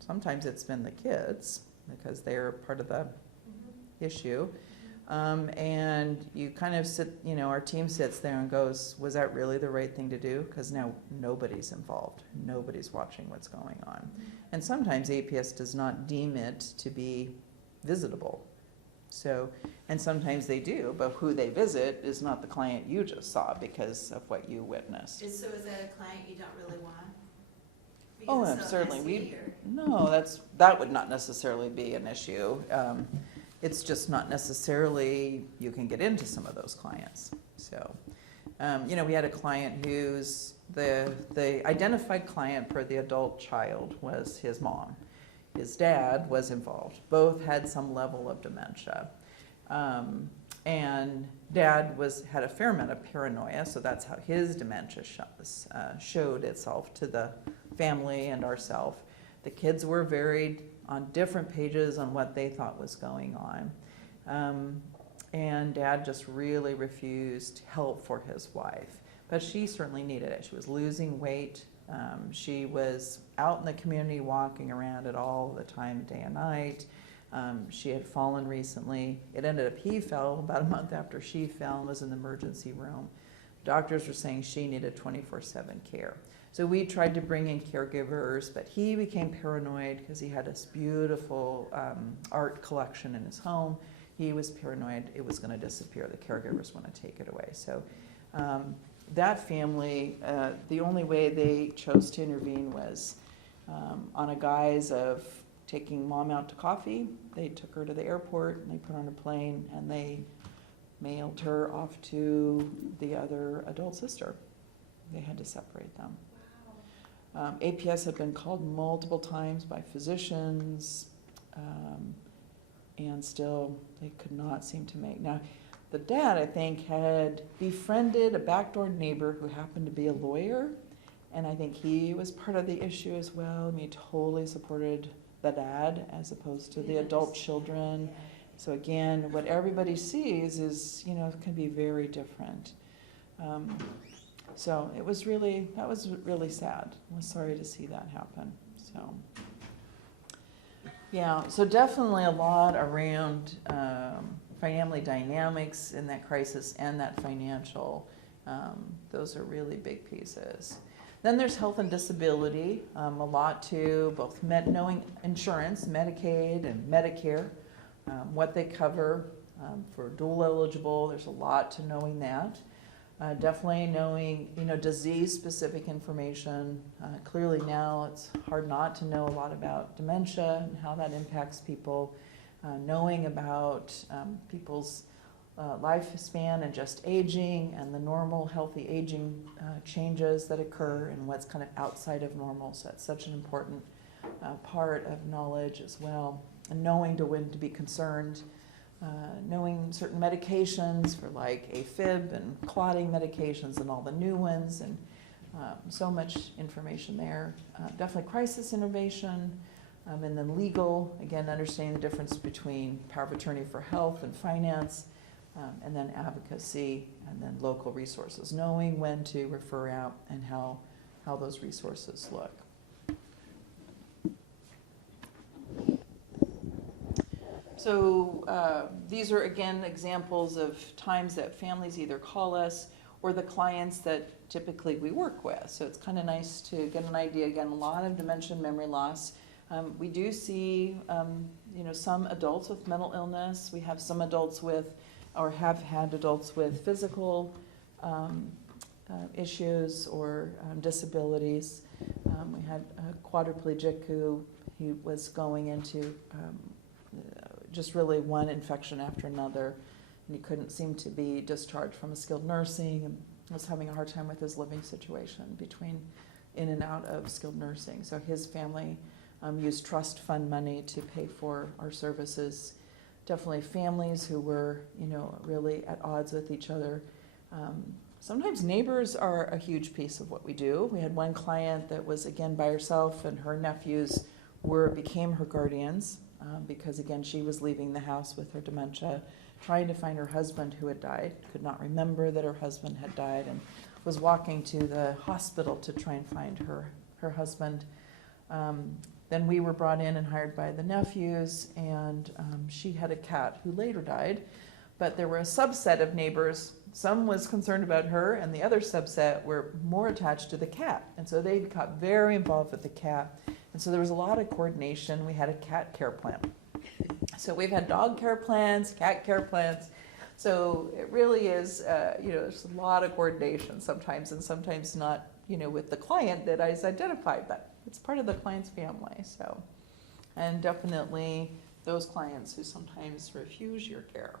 Sometimes it's been the kids because they're part of the issue. And you kind of sit, our team sits there and goes, was that really the right thing to do? Because now nobody's involved. Nobody's watching what's going on. And sometimes APS does not deem it to be visitable. So, and sometimes they do, but who they visit is not the client you just saw because of what you witnessed. So is that a client you don't really want? Oh, Because it's so certainly. messy, or- No, that would not necessarily be an issue. It's just not necessarily, you can get into some of those clients. So, we had a client who's, the identified client for the adult child was his mom. His dad was involved. Both had some level of dementia. And dad had a fair amount of paranoia, so that's how his dementia showed itself to the family and ourselves. The kids were varied on different pages on what they thought was going on. And dad just really refused help for his wife. But she certainly needed it. She was losing weight. She was out in the community walking around it all the time, day and night. She had fallen recently. It ended up he fell about a month after she fell and was in the emergency room. Doctors were saying she needed 24/7 care. So we tried to bring in caregivers, but he became paranoid because he had this beautiful art collection in his home. He was paranoid it was going to disappear. The caregivers want to take it away. So that family, the only way they chose to intervene was on a guise of taking mom out to coffee. They took her to the airport and they put her on a plane and they mailed her off to the other adult sister. They had to separate them. APS had been called multiple times by physicians, and still they could not seem to make. Now, the dad, I think, had befriended a backdoor neighbor who happened to be a lawyer, and I think he was part of the issue as well. I mean, he totally supported the dad as opposed to the adult children. So again, what everybody sees is, it can be very different. So that was really sad. I was sorry to see that happen. So, yeah, so definitely a lot around family dynamics in that crisis and that financial. Those are really big pieces. Then there's health and disability, a lot too, both knowing insurance, Medicaid and Medicare, what they cover for dual eligible. There's a lot to knowing that. Definitely knowing, disease-specific information. Clearly now it's hard not to know a lot about dementia and how that impacts people. Knowing about people's lifespan and just aging and the normal healthy aging changes that occur and what's kind of outside of normal. So that's such an important part of knowledge as well. And knowing when to be concerned. Knowing certain medications for like AFib and clotting medications and all the new ones, and so much information there. Definitely crisis innovation, and then legal, again, understanding the difference between power of attorney for health and finance, and then advocacy, and then local resources, knowing when to refer out and how those resources look. So these are, again, examples of times that families either call us or the clients that typically we work with. So it's kind of nice to get an idea. Again, a lot of dementia and memory loss. We do see, some adults with mental illness. We have some adults with, or have had adults with physical issues or disabilities. We had a quadriplegic who he was going into just really one infection after another, and he couldn't seem to be discharged from a skilled nursing, and was having a hard time with his living situation between in and out of skilled nursing. So his family used trust fund money to pay for our services. Definitely families who were, really at odds with each other. Sometimes neighbors are a huge piece of what we do. We had one client that was, again, by herself, and her nephews became her guardians. Because again, she was leaving the house with her dementia, trying to find her husband who had died, could not remember that her husband had died, and was walking to the hospital to try and find her husband. Then we were brought in and hired by the nephews, and she had a cat who later died, but there were a subset of neighbors. Some was concerned about her, and the other subset were more attached to the cat, and so they got very involved with the cat. And so there was a lot of coordination. We had a cat care plan. So we've had dog care plans, cat care plans. So it really is, there's a lot of coordination sometimes, and sometimes not, with the client that is identified, but it's part of the client's family. So, and definitely those clients who sometimes refuse your care.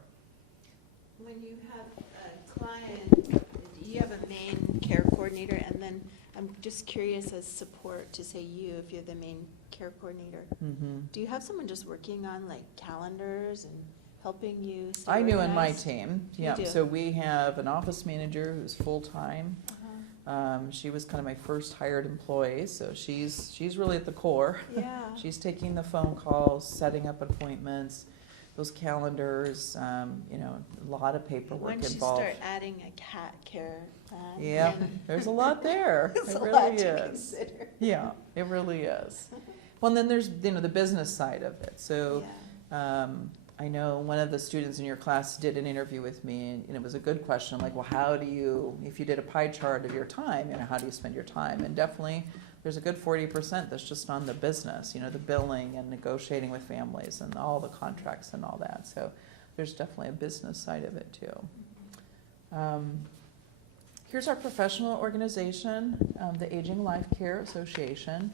When you have a client, you have a main care coordinator, and then I'm just curious as support to say you, if you're the main care coordinator. Mm-hmm. Do you have someone just working on like calendars and helping you stay I knew in my organized? team, You yeah. do. So we have an office manager who's full-time. Uh-huh. She was kind of my first hired employee, so she's really at the core. Yeah. She's taking the phone calls, setting up appointments, those calendars, a lot of paperwork Once you involved. start adding a cat care plan. Yeah, then there's a lot there. It's It a really lot to is. consider. Yeah, it really is. Well, and then there's, the business side of it. So Yeah. I know one of the students in your class did an interview with me, and it was a good question. Like, well, how do you, if you did a pie chart of your time, how do you spend your time? And definitely, there's a good 40% that's just on the business, the billing and negotiating with families and all the contracts and all that. So there's definitely a business side of it too. Here's our professional organization, the Aging Life Care Association.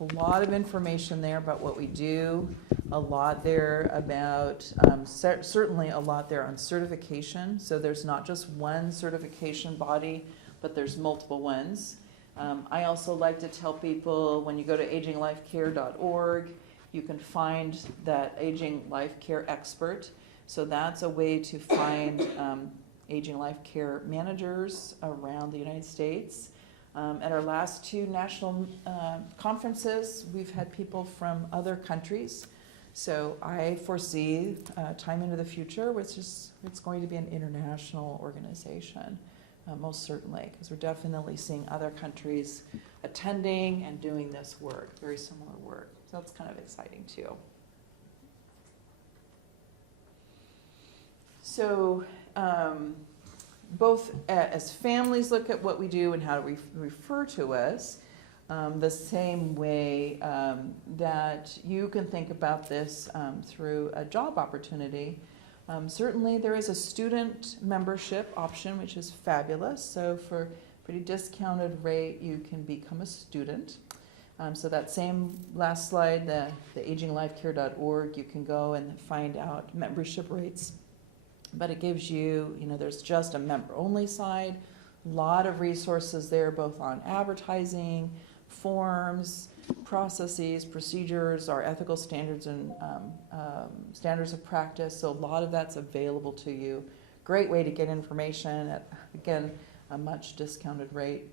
A lot of information there about what we do, a lot there about, certainly a lot there on certification. So there's not just one certification body, but there's multiple ones. I also like to tell people, when you go to aginglifecare.org, you can find that Aging Life Care expert. So that's a way to find aging life care managers around the United States. At our last two national conferences, we've had people from other countries. So I foresee time into the future, which is it's going to be an international organization, most certainly, because we're definitely seeing other countries attending and doing this work, very similar work. So that's kind of exciting too. So both as families look at what we do and how to refer to us, the same way that you can think about this through a job opportunity. Certainly there is a student membership option, which is fabulous. So for a pretty discounted rate, you can become a student. So that same last slide, the aginglifecare.org, you can go and find out membership rates. But it gives you, there's just a member-only side, a lot of resources there, both on advertising, forms, processes, procedures, our ethical standards and standards of practice. So a lot of that's available to you. Great way to get information at, again, a much discounted rate.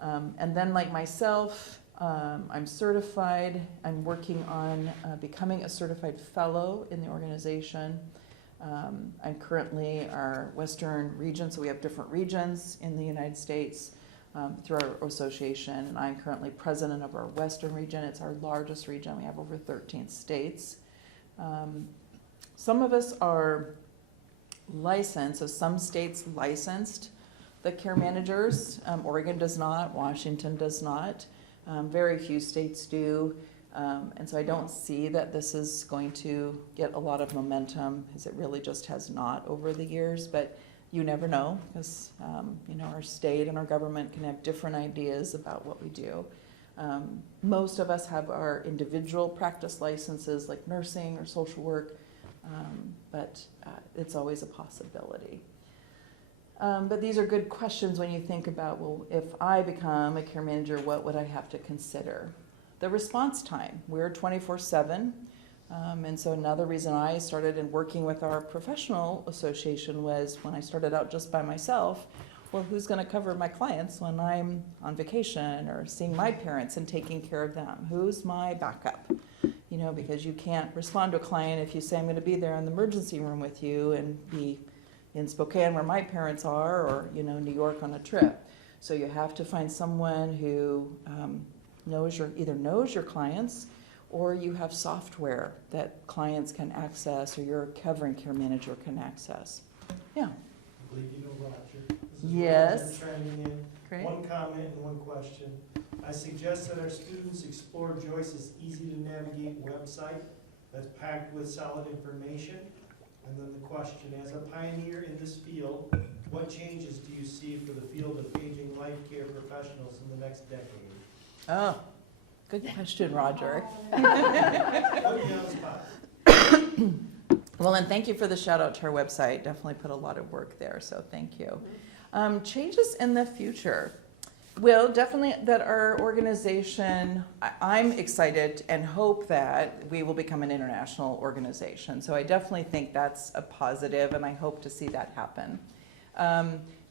And then like myself, I'm certified. I'm working on becoming a certified fellow in the organization. I'm currently our Western region, so we have different regions in the United States through our association, and I'm currently president of our Western region. It's our largest region. We have over 13 states. Some of us are licensed, so some states licensed the care managers. Oregon does not, Washington does not. Very few states do. And so I don't see that this is going to get a lot of momentum, as it really just has not over the years. But you never know, because our state and our government can have different ideas about what we do. Most of us have our individual practice licenses, like nursing or social work, but it's always a possibility. But these are good questions when you think about, well, if I become a care manager, what would I have to consider? The response time. We're 24/7. And so another reason I started in working with our professional association was when I started out just by myself, well, who's going to cover my clients when I'm on vacation or seeing my parents and taking care of them? Who's my backup? Because you can't respond to a client if you say, I'm going to be there in the emergency room with you and be in Spokane where my parents are, or, New York on a trip. So you have to find someone who either knows your clients, or you have software that clients can access, or your covering care manager can access. Yeah. I believe you know Roger. This is Yes. Roger chiming in. Great. One comment and one question. I suggest that our students explore Joyce's easy-to-navigate website that's packed with solid information. And then the question, as a pioneer in this field, what changes do you see for the field of aging life care professionals in the next decade? Oh, good question, Roger. Put me on the spot. Well, and thank you for the shout out to our website. Definitely put a lot of work there, so thank you. Changes in the future. Well, definitely that our organization, I'm excited and hope that we will become an international organization. So I definitely think that's a positive, and I hope to see that happen.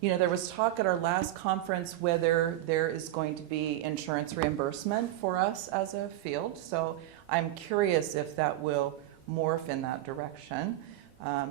There was talk at our last conference whether there is going to be insurance reimbursement for us as a field. So I'm curious if that will morph in that direction.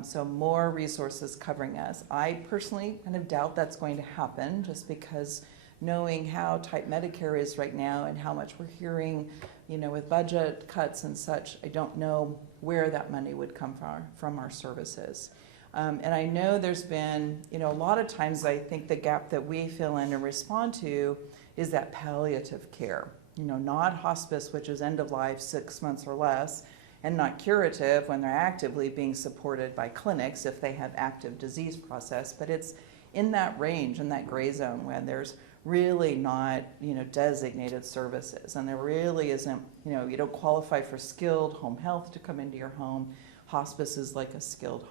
So more resources covering us. I personally kind of doubt that's going to happen, just because knowing how tight Medicare is right now and how much we're hearing, with budget cuts and such, I don't know where that money would come from our services. And I know there's been, a lot of times I think the gap that we fill in and respond to is that palliative care. Not hospice, which is end of life, 6 months or less, and not curative when they're actively being supported by clinics if they have active disease process, but it's in that range, in that gray zone, when there's really not, designated services, and there really isn't, you don't qualify for skilled home health to come into your home. Hospice is like a skilled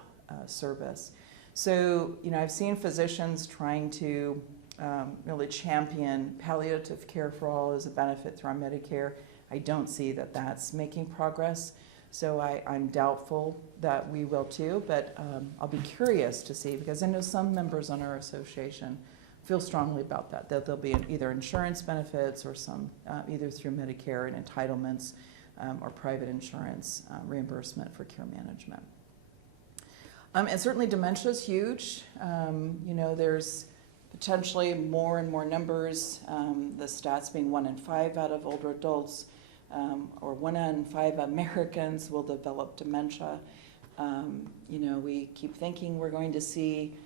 service. So, I've seen physicians trying to really champion palliative care for all as a benefit through our Medicare. I don't see that that's making progress. So I'm doubtful that we will too, but I'll be curious to see, because I know some members on our association feel strongly about that there'll be either insurance benefits or some, either through Medicare and entitlements or private insurance reimbursement for care management. And certainly dementia is huge. There's potentially more and more numbers, the stats being 1 in 5 out of older adults, or 1 in 5 Americans will develop dementia. We keep thinking we're going to see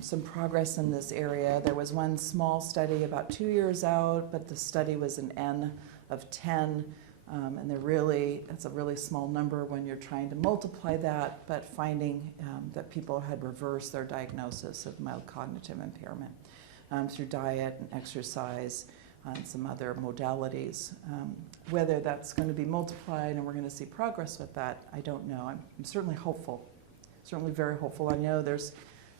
some progress in this area. There was one small study about 2 years out, but the study was an N of 10, and that's a really small number when you're trying to multiply that, but finding that people had reversed their diagnosis of mild cognitive impairment through diet and exercise and some other modalities. Whether that's going to be multiplied and we're going to see progress with that, I don't know. I'm certainly hopeful, certainly very hopeful. I know there's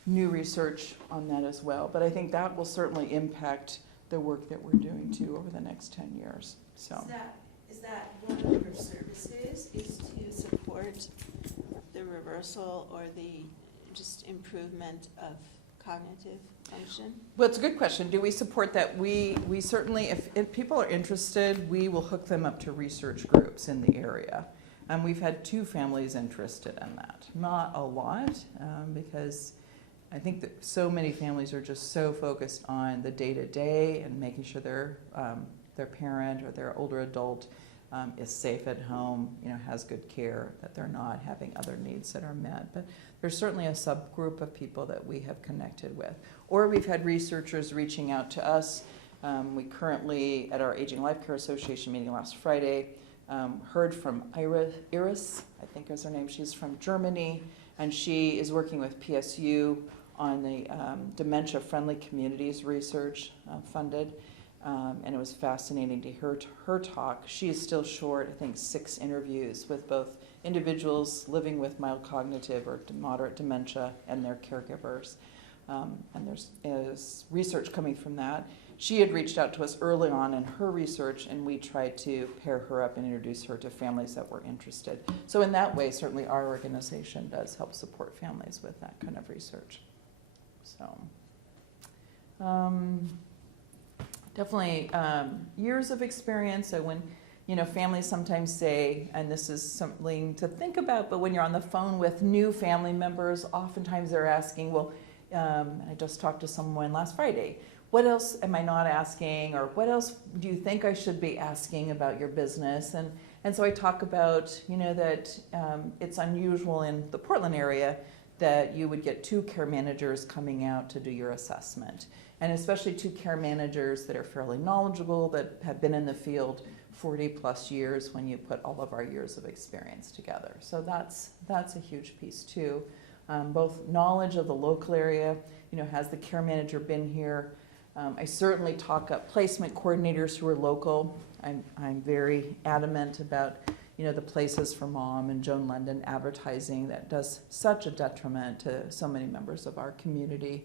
new research on that as well, but I think that will certainly impact the work that we're doing too over the next 10 years. So. Is that one of your services, is to support the reversal or the just improvement of cognitive function? Well, it's a good question. Do we support that? We certainly, if people are interested, we will hook them up to research groups in the area. And we've had 2 families interested in that. Not a lot, because I think that so many families are just so focused on the day-to-day and making sure their parent or their older adult is safe at home, has good care, that they're not having other needs that are met. But there's certainly a subgroup of people that we have connected with. Or we've had researchers reaching out to us. We currently, at our Aging Life Care Association meeting last Friday, heard from Iris, I think is her name. She's from Germany, and she is working with PSU on the dementia-friendly communities research funded. And it was fascinating to hear her talk. She is still short, I think, 6 interviews with both individuals living with mild cognitive or moderate dementia and their caregivers. And there's research coming from that. She had reached out to us early on in her research, and we tried to pair her up and introduce her to families that were interested. So in that way, certainly our organization does help support families with that kind of research. So definitely years of experience. So when families sometimes say, and this is something to think about, but when you're on the phone with new family members, oftentimes they're asking, well, I just talked to someone last Friday, what else am I not asking, or what else do you think I should be asking about your business? And so I talk about, that it's unusual in the Portland area that you would get 2 care managers coming out to do your assessment. And especially 2 care managers that are fairly knowledgeable, that have been in the field 40 plus years when you put all of our years of experience together. So that's a huge piece too. Both knowledge of the local area, has the care manager been here? I certainly talk up placement coordinators who are local. I'm very adamant about the Places for Mom and Joan London advertising that does such a detriment to so many members of our community,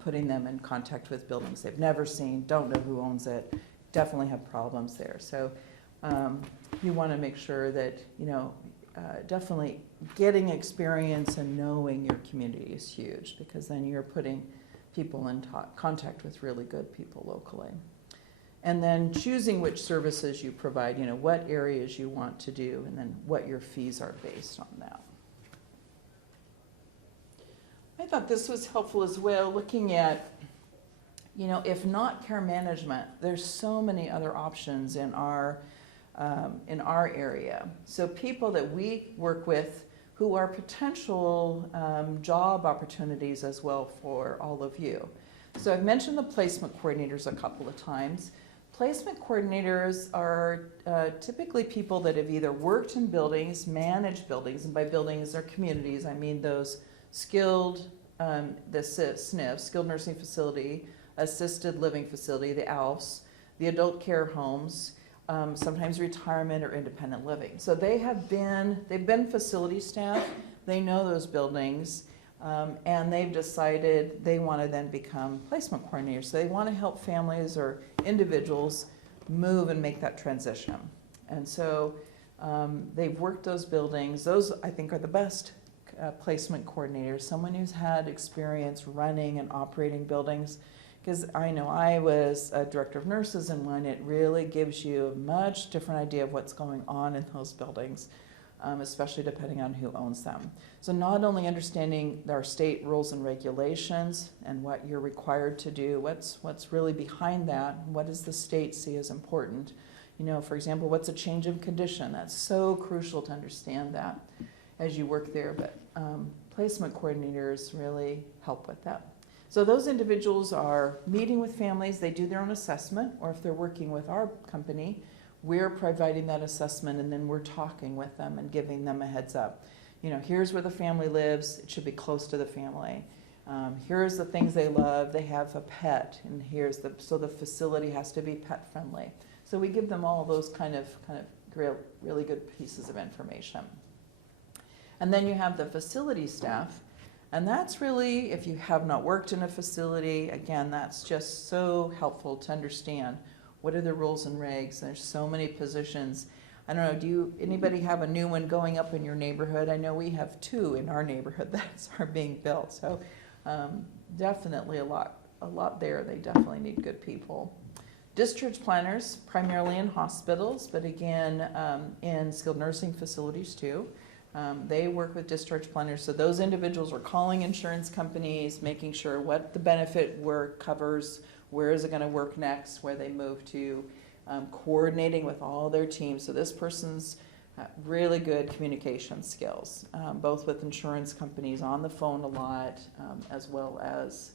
putting them in contact with buildings they've never seen, don't know who owns it, definitely have problems there. So you want to make sure that, definitely getting experience and knowing your community is huge, because then you're putting people in contact with really good people locally. And then choosing which services you provide, what areas you want to do, and then what your fees are based on that. I thought this was helpful as well, looking at, if not care management, there's so many other options in our area. So people that we work with who are potential job opportunities as well for all of you. So I've mentioned the placement coordinators a couple of times. Placement coordinators are typically people that have either worked in buildings, managed buildings, and by buildings or communities, I mean those skilled, the SNF, skilled nursing facility, assisted living facility, the ALFs, the adult care homes, sometimes retirement or independent living. So they've been facility staff, they know those buildings, and they've decided they want to then become placement coordinators. So they want to help families or individuals move and make that transition. And so they've worked those buildings. Those, I think, are the best placement coordinators, someone who's had experience running and operating buildings. Because I know I was a director of nurses, and when it really gives you a much different idea of what's going on in those buildings, especially depending on who owns them. So not only understanding our state rules and regulations and what you're required to do, what's really behind that, what does the state see as important? For example, what's a change of condition? That's so crucial to understand that as you work there, but placement coordinators really help with that. So those individuals are meeting with families, they do their own assessment, or if they're working with our company, we're providing that assessment, and then we're talking with them and giving them a heads up. Here's where the family lives, it should be close to the family. Here's the things they love, they have a pet, and so the facility has to be pet friendly. So we give them all those kind of really good pieces of information. And then you have the facility staff. And that's really, if you have not worked in a facility, again, that's just so helpful to understand what are the rules and regs. There's so many positions. I don't know, anybody have a new one going up in your neighborhood? I know we have 2 in our neighborhood that are being built. So definitely a lot there. They definitely need good people. Discharge planners, primarily in hospitals, but again, in skilled nursing facilities too. They work with discharge planners, so those individuals are calling insurance companies, making sure what the benefit work covers, where is it going to work next, where they move to, coordinating with all their teams. So this person's really good communication skills, both with insurance companies on the phone a lot, as well as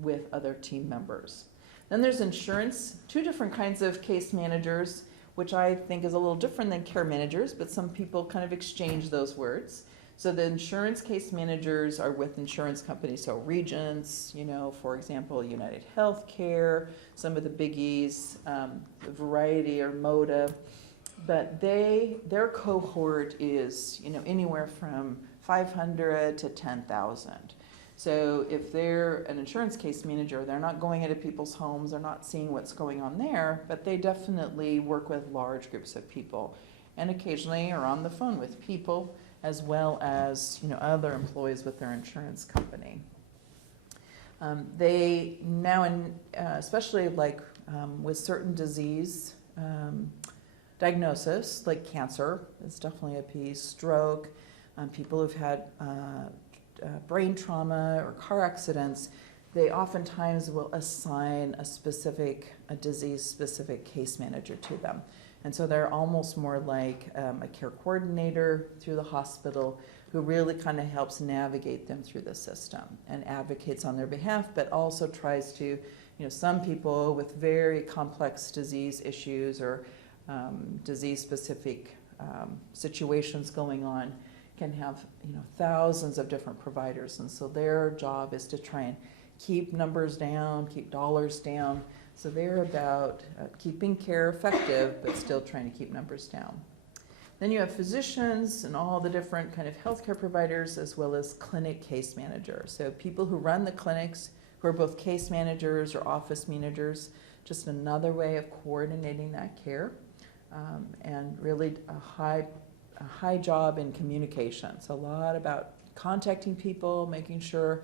with other team members. Then there's insurance, two different kinds of case managers, which I think is a little different than care managers, but some people kind of exchange those words. So the insurance case managers are with insurance companies, so Regents, for example, United Healthcare, some of the biggies, Variety or Moda, but their cohort is, anywhere from 500 to 10,000. So if they're an insurance case manager, they're not going into people's homes, they're not seeing what's going on there, but they definitely work with large groups of people and occasionally are on the phone with people as well as other employees with their insurance company. They now, especially with certain disease diagnosis, like cancer is definitely a piece, stroke, people who've had brain trauma or car accidents, they oftentimes will assign a disease-specific case manager to them. And so they're almost more like a care coordinator through the hospital who really kind of helps navigate them through the system and advocates on their behalf, but also tries to, some people with very complex disease issues or disease-specific situations going on can have thousands of different providers, and so their job is to try and keep numbers down, keep dollars down. So they're about keeping care effective, but still trying to keep numbers down. Then you have physicians and all the different kind of healthcare providers, as well as clinic case managers. So people who run the clinics, who are both case managers or office managers, just another way of coordinating that care, and really a high job in communication. So a lot about contacting people, making sure,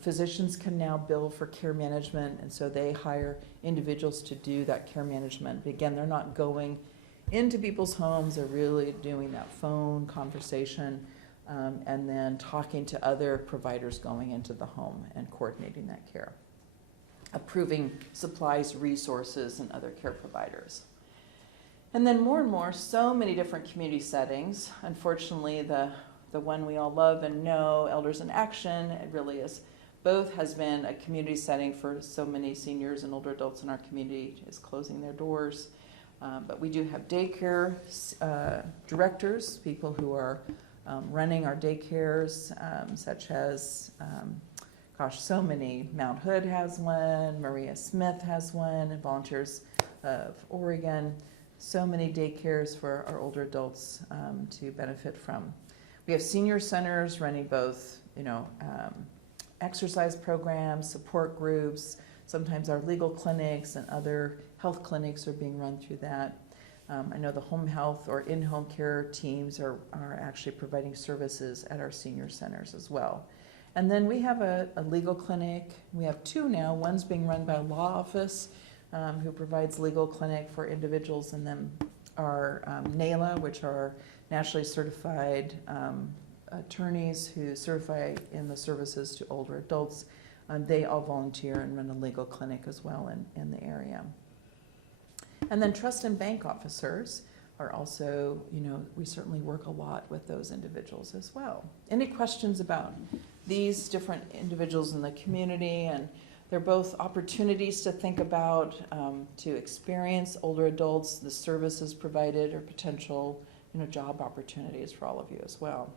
physicians can now bill for care management, and so they hire individuals to do that care management. But again, they're not going into people's homes, they're really doing that phone conversation, and then talking to other providers going into the home and coordinating that care. Approving supplies, resources, and other care providers. And then more and more, so many different community settings. Unfortunately, the one we all love and know, Elders in Action, it really is. Both has been a community setting for so many seniors and older adults in our community, is closing their doors. But we do have daycare directors, people who are running our daycares, such as, so many. Mount Hood has one, Maria Smith has one, and Volunteers of Oregon. So many daycares for our older adults to benefit from. We have senior centers running both, exercise programs, support groups. Sometimes our legal clinics and other health clinics are being run through that. I know the home health or in-home care teams are actually providing services at our senior centers as well. And then we have a legal clinic. We have two now. One's being run by a law office who provides legal clinic for individuals, and then our NALA, which are nationally certified attorneys who certify in the services to older adults. They all volunteer and run a legal clinic as well in the area. And then trust and bank officers are also, we certainly work a lot with those individuals as well. Any questions about these different individuals in the community? And they're both opportunities to think about, to experience older adults, the services provided, or potential, job opportunities for all of you as well.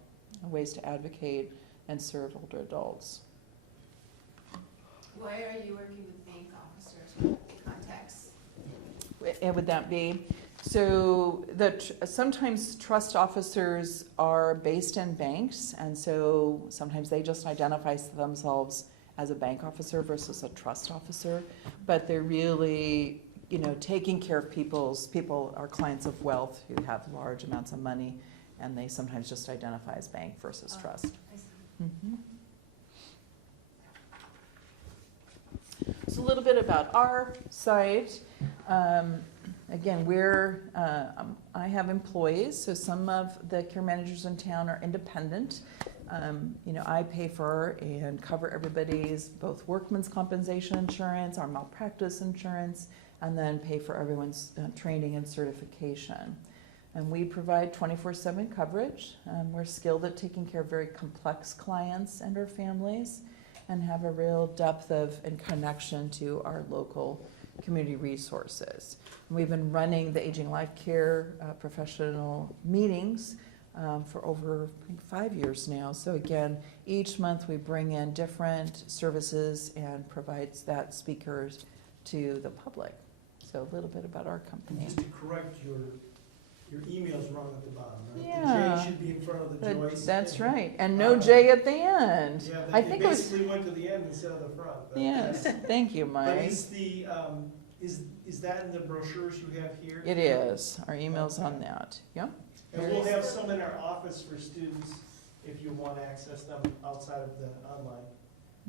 Ways to advocate and serve older adults. Why are you working with bank officers? What context? And would that be? So sometimes trust officers are based in banks, and so sometimes they just identify themselves as a bank officer versus a trust officer, but they're really, taking care of people are clients of wealth who have large amounts of money, and they sometimes just identify as bank versus trust. I see. Mm-hmm. So a little bit about our site. Again, I have employees, so some of the care managers in town are independent. I pay for and cover everybody's both workman's compensation insurance, our malpractice insurance, and then pay for everyone's training and certification. And we provide 24/7 coverage. We're skilled at taking care of very complex clients and their families, and have a real depth of and connection to our local community resources. And we've been running the Aging Life Care professional meetings for over, I think, 5 years now. So again, each month we bring in different services and provides that speakers to the public. So a little bit about our And company. just to correct, your email's wrong at the bottom, right? Yeah. The J should be in front of the Joyce. That's right, and no J at the end. Yeah, I they think it was, basically went to the end instead of the front. But yes, thank you, But Mike. is that in the brochures you have here? It is, our email's on that, yeah. And we'll have some in our office for students if you want to access them outside of the online.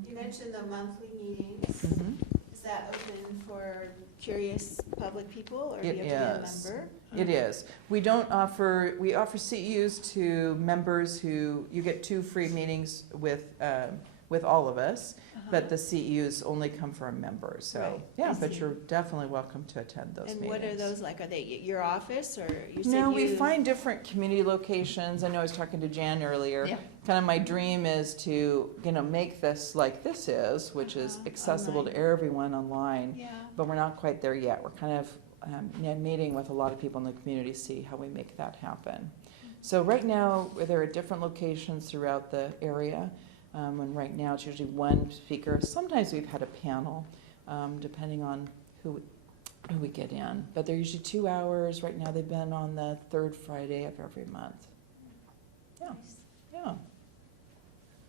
You mentioned the monthly meetings. Mhm. Is that open for curious public people, or do It you have to is. be a member? It is. We offer CEUs to members who, you get 2 free meetings with all of us, but the CEUs only come for a member, so, Right, yeah, I but see. you're definitely welcome to attend those And meetings. what are those like? Are they your office, or you said No, we you- find different community locations. I know I was talking to Jan earlier. Yeah. Kind of my dream is to, make this like this is, which is accessible to everyone online, Yeah. but we're not quite there yet. We're kind of meeting with a lot of people in the community to see how we make that happen. So right now, there are different locations throughout the area, and right now it's usually one speaker. Sometimes we've had a panel, depending on who we get in, but they're usually 2 hours. Right now they've been on the 3rd Friday of every month. Yeah, yeah.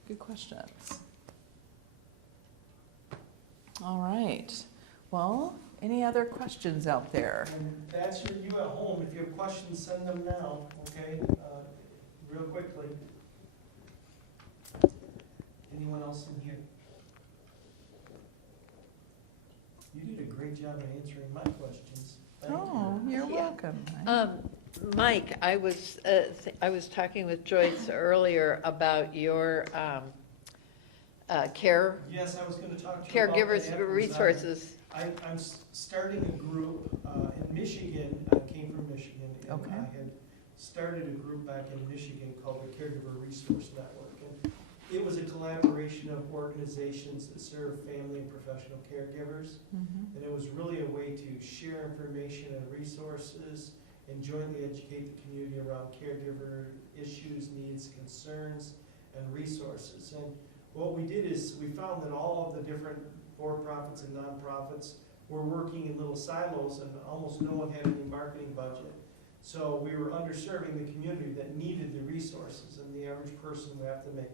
Good questions. All right. Well, any other questions out there? And that's you at home. If you have questions, send them now, okay? Real quickly. Anyone else in here? You did a great job of answering my questions. Thank Oh, you. you're Yeah. welcome. Mike, I was talking with Joyce earlier about your care, Yes, I was gonna talk to you about that. caregivers afterwards. resources. I'm starting a group in Michigan. I came from Michigan, and Okay. I had started a group back in Michigan called the Caregiver Resource Network. And it was a collaboration of organizations that serve family and professional caregivers. Mhm. And it was really a way to share information and resources and jointly educate the community around caregiver issues, needs, concerns, and resources. And what we did is we found that all of the different for-profits and nonprofits were working in little silos, and almost no one had any marketing budget. So we were underserving the community that needed the resources, and the average person would have to make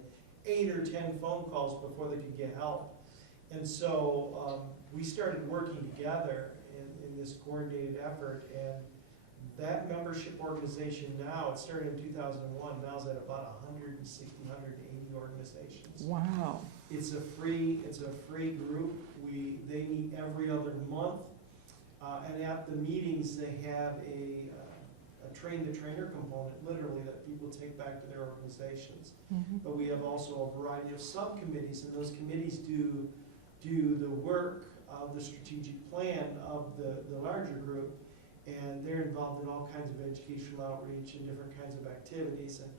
8 or 10 phone calls before they could get help. And so we started working together in this coordinated effort, and that membership organization now, it started in 2001, now is at about 160, 180 organizations. Wow. It's a free group. They meet every other month, and at the meetings, they have a train-the-trainer component, literally, that people take back to their organizations. Mhm. But we have also a variety of subcommittees, and those committees do the work of the strategic plan of the larger group, and they're involved in all kinds of educational outreach and different kinds of activities. And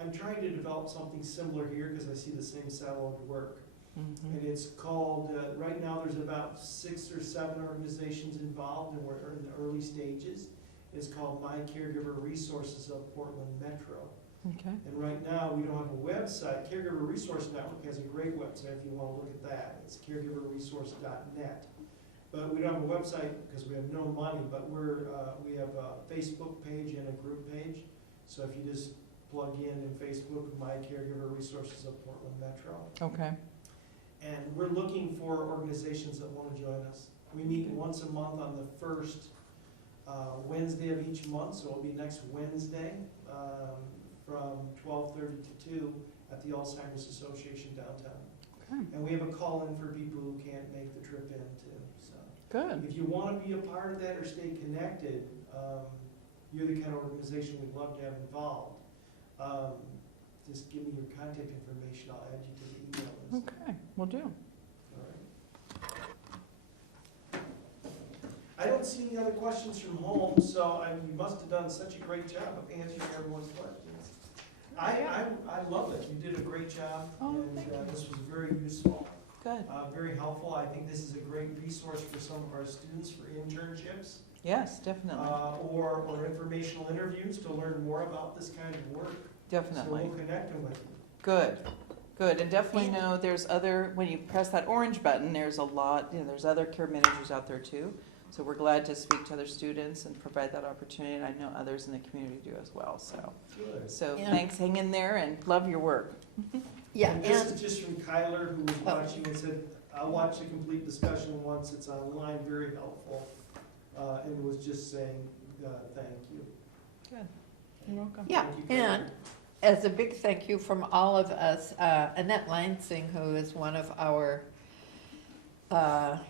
I'm trying to develop something similar here because I see the same siloed work. Mhm. And it's called, right now there's about 6 or 7 organizations involved, and we're in the early stages. It's called My Caregiver Resources of Portland Metro. Okay. And right now, we don't have a website. Caregiver Resource Network has a great website if you want to look at that. It's caregiverresource.net. But we don't have a website because we have no money, but we have a Facebook page and a group page. So if you just plug in Facebook, My Caregiver Resources of Portland Metro. Okay. And we're looking for organizations that want to join us. We meet once a month on the first Wednesday of each month, so it'll be next Wednesday from 12:30 to 2 at the Alzheimer's Association downtown. And we have a call-in for people who can't make the trip in too, so. Good. If you want to be a part of that or stay connected, you're the kind of organization we'd love to have involved. Just give me your contact information, I'll add you to the email list. Okay, will do. All right. I don't see any other questions from home, so you must have done such a great job of answering everyone's questions. I love it, you did a great job, Oh, and thank you. this was very useful, Good. very helpful. I think this is a great resource for some of our students for internships. Yes, definitely. Or informational interviews to learn more about this kind of work. Definitely. So we'll connect them with you. Good, good, and definitely know there's other, when you press that orange button, there's a lot, there's other care managers out there too. So we're glad to speak to other students and provide that opportunity, and I know others in the community do as well, so. Good. So Yeah. thanks, hang in there, and love your work. Yeah, And this and, is just from Kyler, who was watching and said, I'll watch the complete discussion once, it's online, very helpful. And was just saying, thank you. Good, you're welcome. yeah, Thank you, Kyler. and as a big thank you from all of us, Annette Lansing, who is one of our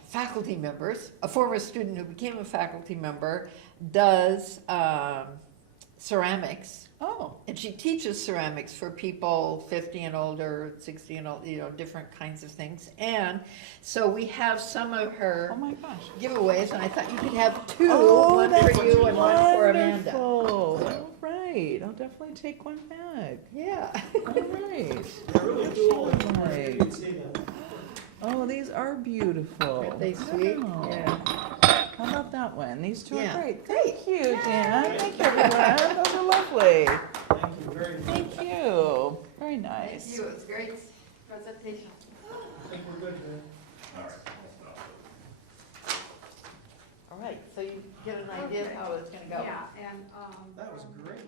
faculty members, a former student who became a faculty member, does ceramics. Oh, And she teaches ceramics for people 50 and older, 60 and old, different kinds of things. And so we have some of her oh my gosh. giveaways, and I thought you could have two, Oh, one that's for you and one for Amanda. wonderful. All right, I'll definitely take one back. Yeah. All right. They're really cool, and Right. you can see them. Oh, these are beautiful. Aren't they sweet? Wow. Yeah. How about that one? These two Yeah. are great. Thank you, Dan. Thank you, everyone. Those are lovely. Thank you very much. Thank you. Very Thank nice. you, it was a great presentation. I think we're good, man. All right, so you get an idea of how it's gonna go. Yeah, and, That was great.